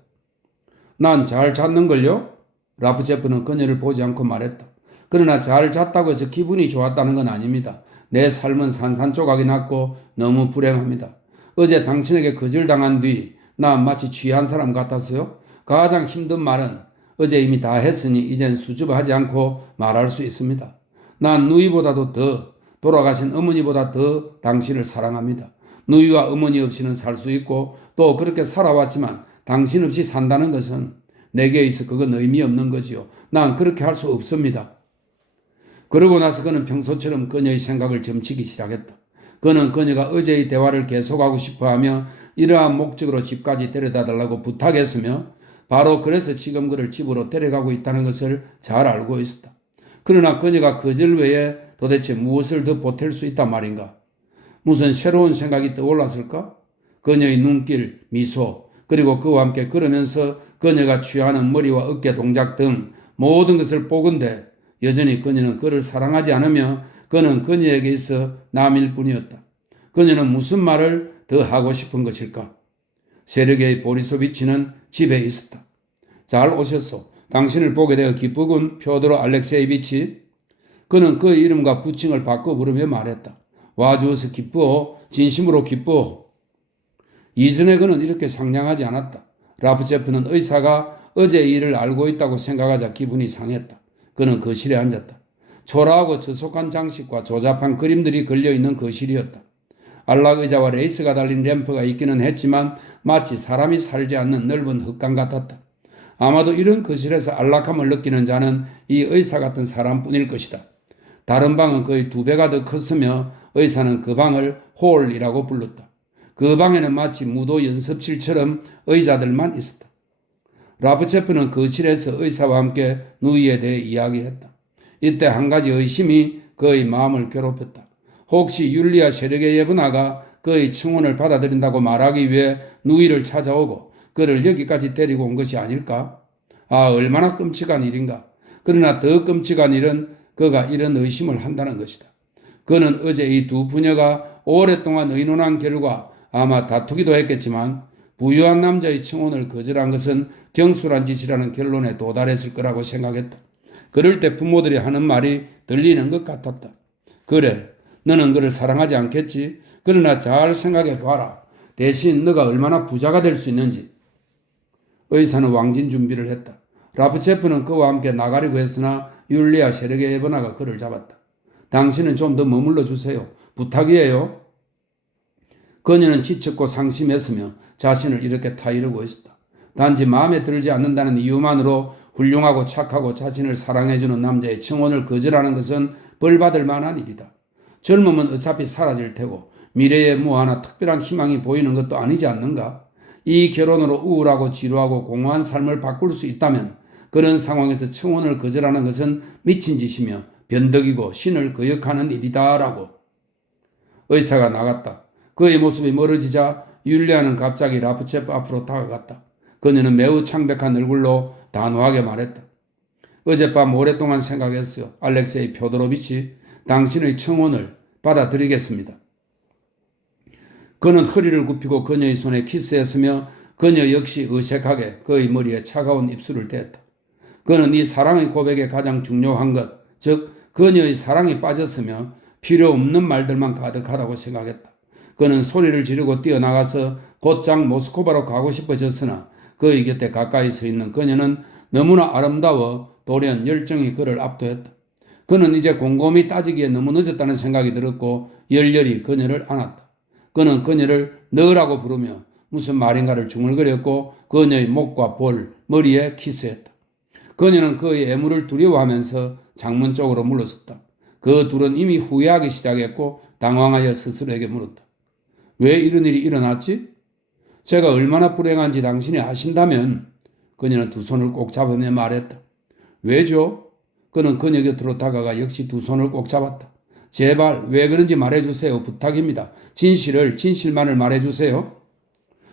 난 잘 잤는걸요? 라프체프는 그녀를 보지 않고 말했다. 그러나 잘 잤다고 해서 기분이 좋았다는 건 아닙니다. 내 삶은 산산조각이 났고 너무 불행합니다. 어제 당신에게 거절당한 뒤 나 마치 취한 사람 같았어요. 가장 힘든 말은 어제 이미 다 했으니 이젠 수줍어하지 않고 말할 수 있습니다. 난 누이보다도 더 돌아가신 어머니보다 더 당신을 사랑합니다. 누이와 어머니 없이는 살 수 있고 또 그렇게 살아왔지만 당신 없이 산다는 것은 내게 있어 그건 의미 없는 거지요. 난 그렇게 할 수 없습니다. 그러고 나서 그는 평소처럼 그녀의 생각을 점치기 시작했다. 그는 그녀가 어제의 대화를 계속하고 싶어하며 이러한 목적으로 집까지 데려다 달라고 부탁했으며 바로 그래서 지금 그를 집으로 데려가고 있다는 것을 잘 알고 있었다. 그러나 그녀가 거절 외에 도대체 무엇을 더 보탤 수 있단 말인가? 무슨 새로운 생각이 떠올랐을까? 그녀의 눈길, 미소, 그리고 그와 함께 걸으면서 그녀가 취하는 머리와 어깨 동작 등 모든 것을 보건대 여전히 그녀는 그를 사랑하지 않으며 그는 그녀에게 있어 남일 뿐이었다. 그녀는 무슨 말을 더 하고 싶은 것일까? 세르게이 보리소비치는 집에 있었다. 잘 오셨소. 당신을 보게 되어 기쁘군, 표도로 알렉세이비치. 그는 그 이름과 부칭을 바꿔 부르며 말했다. 와주어서 기쁘오. 진심으로 기쁘오. 이전에 그는 이렇게 상냥하지 않았다. 라프체프는 의사가 어제 일을 알고 있다고 생각하자 기분이 상했다. 그는 거실에 앉았다. 초라하고 저속한 장식과 조잡한 그림들이 걸려있는 거실이었다. 안락 의자와 레이스가 달린 램프가 있기는 했지만 마치 사람이 살지 않는 넓은 흙강 같았다. 아마도 이런 거실에서 안락함을 느끼는 자는 이 의사 같은 사람뿐일 것이다. 다른 방은 거의 2배가 더 컸으며 의사는 그 방을 홀이라고 불렀다. 그 방에는 마치 무도 연습실처럼 의자들만 있었다. 라프체프는 거실에서 의사와 함께 누이에 대해 이야기했다. 이때 한 가지 의심이 그의 마음을 괴롭혔다. 혹시 율리아 세르게예브나가 그의 청혼을 받아들인다고 말하기 위해 누이를 찾아오고 그를 여기까지 데리고 온 것이 아닐까? 아, 얼마나 끔찍한 일인가. 그러나 더 끔찍한 일은 그가 이런 의심을 한다는 것이다. 그는 어제 이 두 부녀가 오랫동안 의논한 결과 아마 다투기도 했겠지만 부유한 남자의 청혼을 거절한 것은 경솔한 짓이라는 결론에 도달했을 거라고 생각했다. 그럴 때 부모들이 하는 말이 들리는 것 같았다. 그래, 너는 그를 사랑하지 않겠지? 그러나 잘 생각해 봐라. 대신 너가 얼마나 부자가 될 수 있는지. 의사는 왕진 준비를 했다. 라프체프는 그와 함께 나가려고 했으나 율리아 세르게예브나가 그를 잡았다. 당신은 좀 더 머물러 주세요. 부탁이에요. 그녀는 지쳤고 상심했으며 자신을 이렇게 타이르고 있었다. 단지 마음에 들지 않는다는 이유만으로 훌륭하고 착하고 자신을 사랑해주는 남자의 청혼을 거절하는 것은 벌받을 만한 일이다. 젊음은 어차피 사라질 테고 미래에 뭐 하나 특별한 희망이 보이는 것도 아니지 않는가? 이 결혼으로 우울하고 지루하고 공허한 삶을 바꿀 수 있다면 그런 상황에서 청혼을 거절하는 것은 미친 짓이며 변덕이고 신을 거역하는 일이다라고. 의사가 나갔다. 그의 모습이 멀어지자 율리아는 갑자기 라프체프 앞으로 다가갔다. 그녀는 매우 창백한 얼굴로 단호하게 말했다. 어젯밤 오랫동안 생각했어요. 알렉세이 표도로비치, 당신의 청혼을 받아들이겠습니다. 그는 허리를 굽히고 그녀의 손에 키스했으며 그녀 역시 어색하게 그의 머리에 차가운 입술을 댔다. 그는 이 사랑의 고백의 가장 중요한 것, 즉 그녀의 사랑에 빠졌으며 필요 없는 말들만 가득하다고 생각했다. 그는 소리를 지르고 뛰어나가서 곧장 모스크바로 가고 싶어졌으나 그의 곁에 가까이 서 있는 그녀는 너무나 아름다워 돌연 열정이 그를 압도했다. 그는 이제 곰곰이 따지기에 너무 늦었다는 생각이 들었고 열렬히 그녀를 안았다. 그는 그녀를 너라고 부르며 무슨 말인가를 중얼거렸고 그녀의 목과 볼, 머리에 키스했다. 그녀는 그의 애무를 두려워하면서 창문 쪽으로 물러섰다. 그 둘은 이미 후회하기 시작했고 당황하여 스스로에게 물었다. 왜 이런 일이 일어났지? 제가 얼마나 불행한지 당신이 아신다면. 그녀는 두 손을 꼭 잡으며 말했다. 왜죠? 그는 그녀 곁으로 다가가 역시 두 손을 꼭 잡았다. 제발 왜 그런지 말해주세요. 부탁입니다. 진실만을 말해주세요.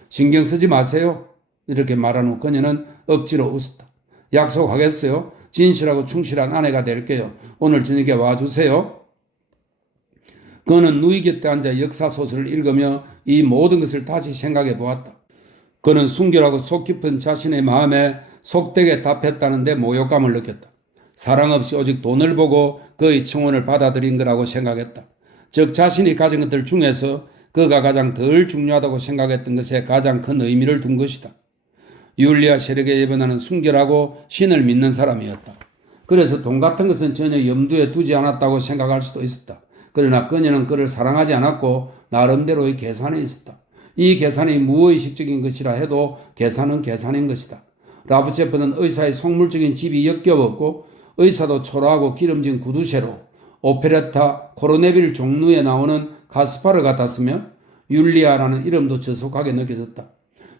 신경 쓰지 마세요. 이렇게 말한 후 그녀는 억지로 웃었다. 약속하겠어요. 진실하고 충실한 아내가 될게요. 오늘 저녁에 와주세요. 그는 누이 곁에 앉아 역사소설을 읽으며 이 모든 것을 다시 생각해 보았다. 그는 순결하고 속 깊은 자신의 마음에 속되게 답했다는 데 모욕감을 느꼈다. 사랑 없이 오직 돈을 보고 그의 청혼을 받아들인 거라고 생각했다. 즉 자신이 가진 것들 중에서 그가 가장 덜 중요하다고 생각했던 것에 가장 큰 의미를 둔 것이다. 율리아 세르게예브나는 순결하고 신을 믿는 사람이었다. 그래서 돈 같은 것은 전혀 염두에 두지 않았다고 생각할 수도 있었다. 그러나 그녀는 그를 사랑하지 않았고 나름대로의 계산이 있었다. 이 계산이 무의식적인 것이라 해도 계산은 계산인 것이다. 라프셰프는 의사의 속물적인 집이 역겨웠고 의사도 초라하고 기름진 구두쇠로 오페레타 코르네빌 종루에 나오는 가스파르 같았으며 율리아라는 이름도 저속하게 느껴졌다.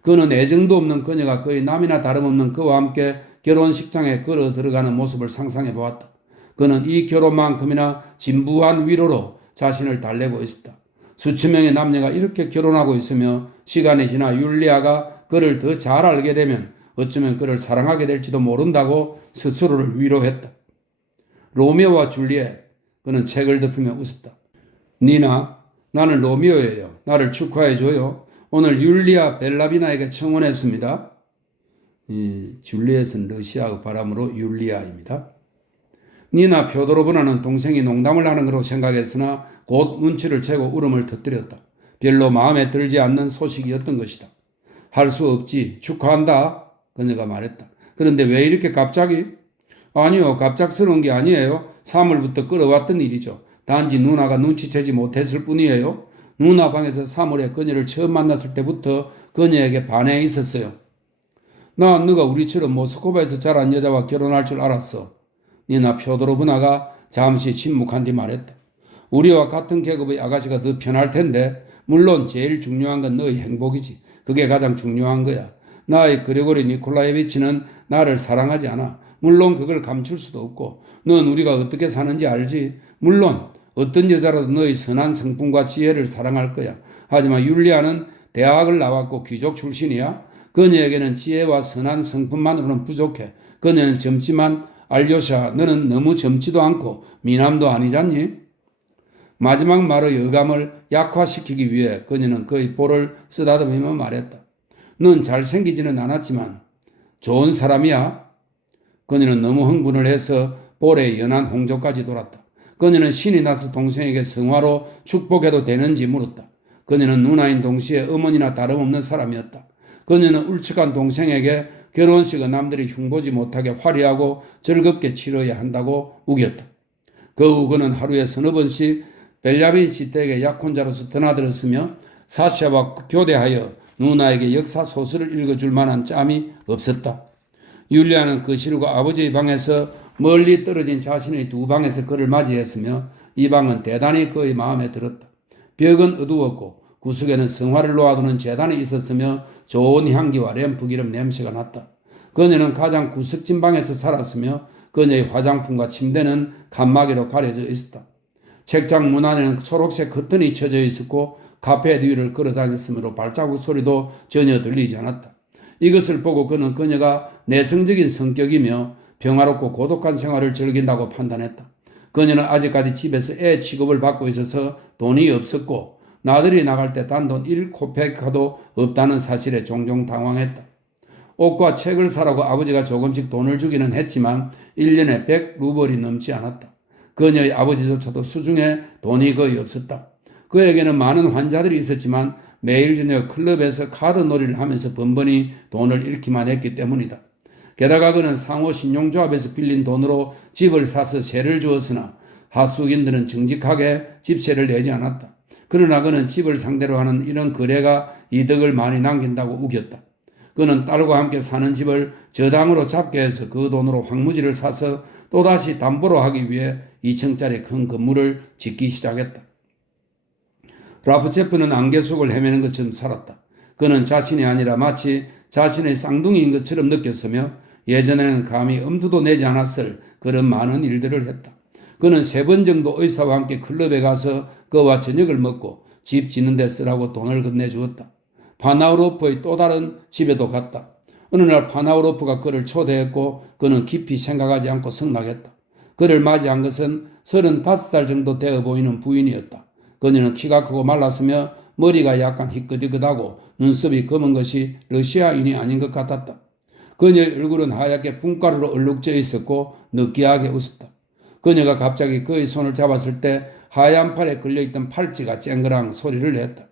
그는 애정도 없는 그녀가 거의 남이나 다름없는 그와 함께 결혼식장에 걸어 들어가는 모습을 상상해 보았다. 그는 이 결혼만큼이나 진부한 위로로 자신을 달래고 있었다. 수천 명의 남녀가 이렇게 결혼하고 있으며 시간이 지나 율리아가 그를 더 잘 알게 되면 어쩌면 그를 사랑하게 될지도 모른다고 스스로를 위로했다. 로미오와 줄리엣, 그는 책을 덮으며 웃었다. 니나, 나는 로미오예요. 나를 축하해줘요. 오늘 율리아 벨라비나에게 청혼했습니다. 줄리엣은 러시아의 바람으로 율리아입니다. 니나 표도로브나는 동생이 농담을 하는 거로 생각했으나 곧 눈치를 채고 울음을 터뜨렸다. 별로 마음에 들지 않는 소식이었던 것이다. 할 수 없지. 축하한다. 그녀가 말했다. 그런데 왜 이렇게 갑자기? 아니요. 갑작스러운 게 아니에요. 3월부터 끌어왔던 일이죠. 단지 누나가 눈치채지 못했을 뿐이에요. 누나 방에서 3월에 그녀를 처음 만났을 때부터 그녀에게 반해 있었어요. 나 너가 우리처럼 모스크바에서 자란 여자와 결혼할 줄 알았어. 니나 표도로브나가 잠시 침묵한 뒤 말했다. 우리와 같은 계급의 아가씨가 더 편할 텐데 물론 제일 중요한 건 너의 행복이지. 그게 가장 중요한 거야. 나의 그레고리 니콜라예비치는 나를 사랑하지 않아. 물론 그걸 감출 수도 없고 넌 우리가 어떻게 사는지 알지. 물론 어떤 여자라도 너의 선한 성품과 지혜를 사랑할 거야. 하지만 율리아는 대학을 나왔고 귀족 출신이야. 그녀에게는 지혜와 선한 성품만으로는 부족해. 그녀는 젊지만 알료샤, 너는 너무 젊지도 않고 미남도 아니잖니? 마지막 말의 어감을 약화시키기 위해 그녀는 그의 볼을 쓰다듬으며 말했다. 넌 잘생기지는 않았지만 좋은 사람이야. 그녀는 너무 흥분을 해서 볼에 연한 홍조까지 돌았다. 그녀는 신이 나서 동생에게 성화로 축복해도 되는지 물었다. 그녀는 누나인 동시에 어머니나 다름없는 사람이었다. 그녀는 울측한 동생에게 결혼식은 남들이 흉보지 못하게 화려하고 즐겁게 치러야 한다고 우겼다. 그 후 그는 하루에 서너 번씩 벨야빈치 댁에 약혼자로서 드나들었으며 사샤와 교대하여 누나에게 역사 소설을 읽어줄 만한 짬이 없었다. 율리아는 그 시루가 아버지의 방에서 멀리 떨어진 자신의 두 방에서 그를 맞이했으며 이 방은 대단히 그의 마음에 들었다. 벽은 어두웠고 구석에는 성화를 놓아두는 제단이 있었으며 좋은 향기와 램프 기름 냄새가 났다. 그녀는 가장 구석진 방에서 살았으며 그녀의 화장품과 침대는 칸막이로 가려져 있었다. 책장 문 안에는 초록색 커튼이 쳐져 있었고 카페 뒤를 걸어다녔으므로 발자국 소리도 전혀 들리지 않았다. 이것을 보고 그는 그녀가 내성적인 성격이며 평화롭고 고독한 생활을 즐긴다고 판단했다. 그녀는 아직까지 집에서 애 취급을 받고 있어서 돈이 없었고 나들이 나갈 때 단돈 1코페카도 없다는 사실에 종종 당황했다. 옷과 책을 사라고 아버지가 조금씩 돈을 주기는 했지만 1년에 100루벌이 넘지 않았다. 그녀의 아버지조차도 수중에 돈이 거의 없었다. 그에게는 많은 환자들이 있었지만 매일 저녁 클럽에서 카드 놀이를 하면서 번번이 돈을 잃기만 했기 때문이다. 게다가 그는 상호 신용조합에서 빌린 돈으로 집을 사서 세를 주었으나 하숙인들은 정직하게 집세를 내지 않았다. 그러나 그는 집을 상대로 하는 이런 거래가 이득을 많이 남긴다고 우겼다. 그는 딸과 함께 사는 집을 저당으로 잡게 해서 그 돈으로 황무지를 사서 또다시 담보로 하기 위해 2층짜리 큰 건물을 짓기 시작했다. 라프체프는 안개 속을 헤매는 것처럼 살았다. 그는 자신이 아니라 마치 자신의 쌍둥이인 것처럼 느꼈으며 예전에는 감히 엄두도 내지 않았을 그런 많은 일들을 했다. 그는 3번 정도 의사와 함께 클럽에 가서 그와 저녁을 먹고 집 짓는 데 쓰라고 돈을 건네주었다. 파나우로프의 또 다른 집에도 갔다. 어느 날 파나우로프가 그를 초대했고 그는 깊이 생각하지 않고 승낙했다. 그를 맞이한 것은 35살 정도 되어 보이는 부인이었다. 그녀는 키가 크고 말랐으며 머리가 약간 희끗희끗하고 눈썹이 검은 것이 러시아인이 아닌 것 같았다. 그녀의 얼굴은 하얗게 분가루로 얼룩져 있었고 느끼하게 웃었다. 그녀가 갑자기 그의 손을 잡았을 때 하얀 팔에 걸려있던 팔찌가 쨍그랑 소리를 냈다.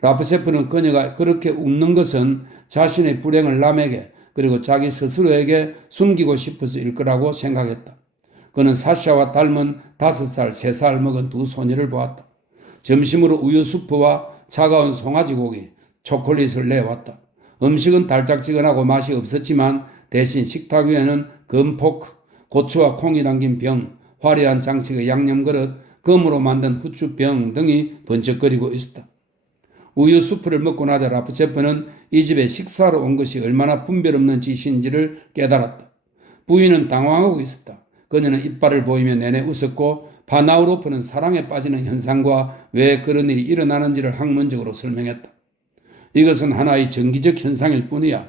라프셰프는 그녀가 그렇게 웃는 것은 자신의 불행을 남에게 그리고 자기 스스로에게 숨기고 싶어서일 거라고 생각했다. 그는 사샤와 닮은 5살, 3살 먹은 두 소녀를 보았다. 점심으로 우유 수프와 차가운 송아지 고기, 초콜릿을 내왔다. 음식은 달짝지근하고 맛이 없었지만 대신 식탁 위에는 금 포크, 고추와 콩이 담긴 병, 화려한 장식의 양념 그릇, 금으로 만든 후추병 등이 번쩍거리고 있었다. 우유 수프를 먹고 나자 라프체프는 이 집에 식사로 온 것이 얼마나 분별 없는 짓인지를 깨달았다. 부인은 당황하고 있었다. 그녀는 이빨을 보이며 내내 웃었고 바나우로프는 사랑에 빠지는 현상과 왜 그런 일이 일어나는지를 학문적으로 설명했다. 이것은 하나의 정기적 현상일 뿐이야.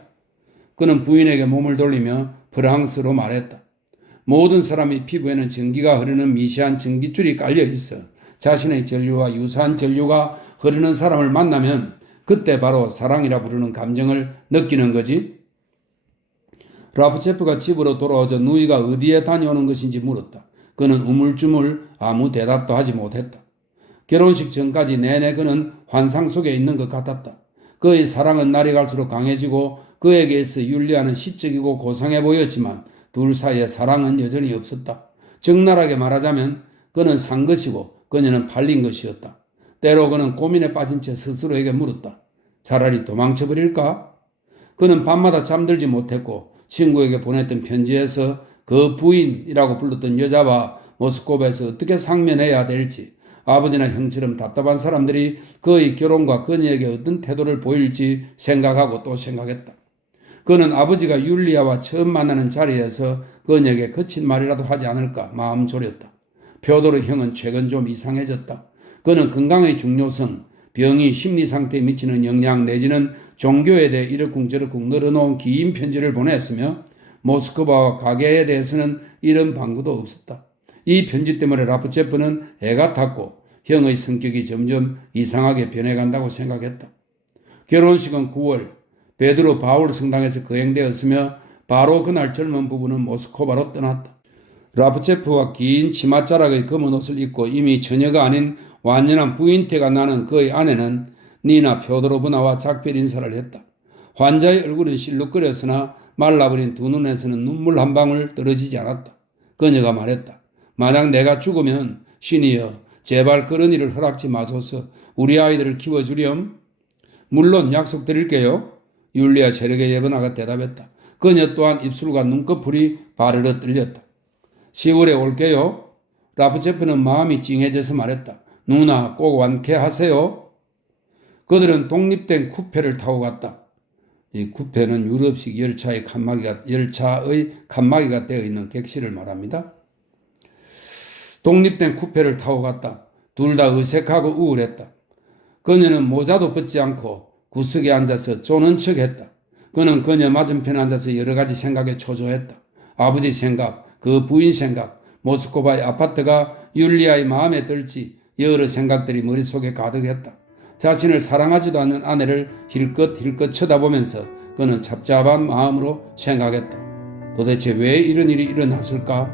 그는 부인에게 몸을 돌리며 프랑스로 말했다. 모든 사람의 피부에는 전기가 흐르는 미세한 전깃줄이 깔려 있어. 자신의 전류와 유사한 전류가 흐르는 사람을 만나면 그때 바로 사랑이라 부르는 감정을 느끼는 거지. 라프체프가 집으로 돌아오자 누이가 어디에 다녀오는 것인지 물었다. 그는 우물쭈물 아무 대답도 하지 못했다. 결혼식 전까지 내내 그는 환상 속에 있는 것 같았다. 그의 사랑은 날이 갈수록 강해지고 그에게서 율리아는 시적이고 고상해 보였지만 둘 사이에 사랑은 여전히 없었다. 적나라하게 말하자면 그는 산 것이고 그녀는 팔린 것이었다. 때로 그는 고민에 빠진 채 스스로에게 물었다. 차라리 도망쳐버릴까? 그는 밤마다 잠들지 못했고 친구에게 보냈던 편지에서 그 부인이라고 불렀던 여자와 모스크바에서 어떻게 상면해야 될지, 아버지나 형처럼 답답한 사람들이 그의 결혼과 그녀에게 어떤 태도를 보일지 생각하고 또 생각했다. 그는 아버지가 율리아와 처음 만나는 자리에서 그녀에게 거친 말이라도 하지 않을까 마음 졸였다. 표도르 형은 최근 좀 이상해졌다. 그는 건강의 중요성, 병이 심리 상태에 미치는 영향 내지는 종교에 대해 이러쿵저러쿵 늘어놓은 긴 편지를 보냈으며 모스크바와 가게에 대해서는 이런 방구도 없었다. 이 편지 때문에 라프체프는 애가 탔고 형의 성격이 점점 이상하게 변해간다고 생각했다. 결혼식은 9월 베드로 바울 성당에서 거행되었으며 바로 그날 젊은 부부는 모스크바로 떠났다. 라프체프와 긴 치맛자락의 검은 옷을 입고 이미 처녀가 아닌 완연한 부인태가 나는 그의 아내는 니나 표도로브나와 작별 인사를 했다. 환자의 얼굴은 실룩거렸으나 말라버린 두 눈에서는 눈물 한 방울 떨어지지 않았다. 그녀가 말했다. 만약 내가 죽으면 신이여 제발 그런 일을 허락지 마소서. 우리 아이들을 키워주렴. 물론 약속드릴게요. 율리아 세력의 예번아가 대답했다. 그녀 또한 입술과 눈꺼풀이 바르르 떨렸다. 10월에 올게요. 라프체프는 마음이 찡해져서 말했다. 누나 꼭 완쾌하세요. 그들은 독립된 쿠페를 타고 갔다. 이 쿠페는 유럽식 열차의 칸막이가 되어 있는 객실을 말합니다. 독립된 쿠페를 타고 갔다. 둘 다 어색하고 우울했다. 그녀는 모자도 벗지 않고 구석에 앉아서 쪼는 척했다. 그는 그녀 맞은편에 앉아서 여러 가지 생각에 초조했다. 아버지 생각, 그 부인 생각, 모스크바의 아파트가 율리아의 마음에 들지 여러 생각들이 머릿속에 가득했다. 자신을 사랑하지도 않는 아내를 힐끗 쳐다보면서 그는 답답한 마음으로 생각했다. 도대체 왜 이런 일이 일어났을까?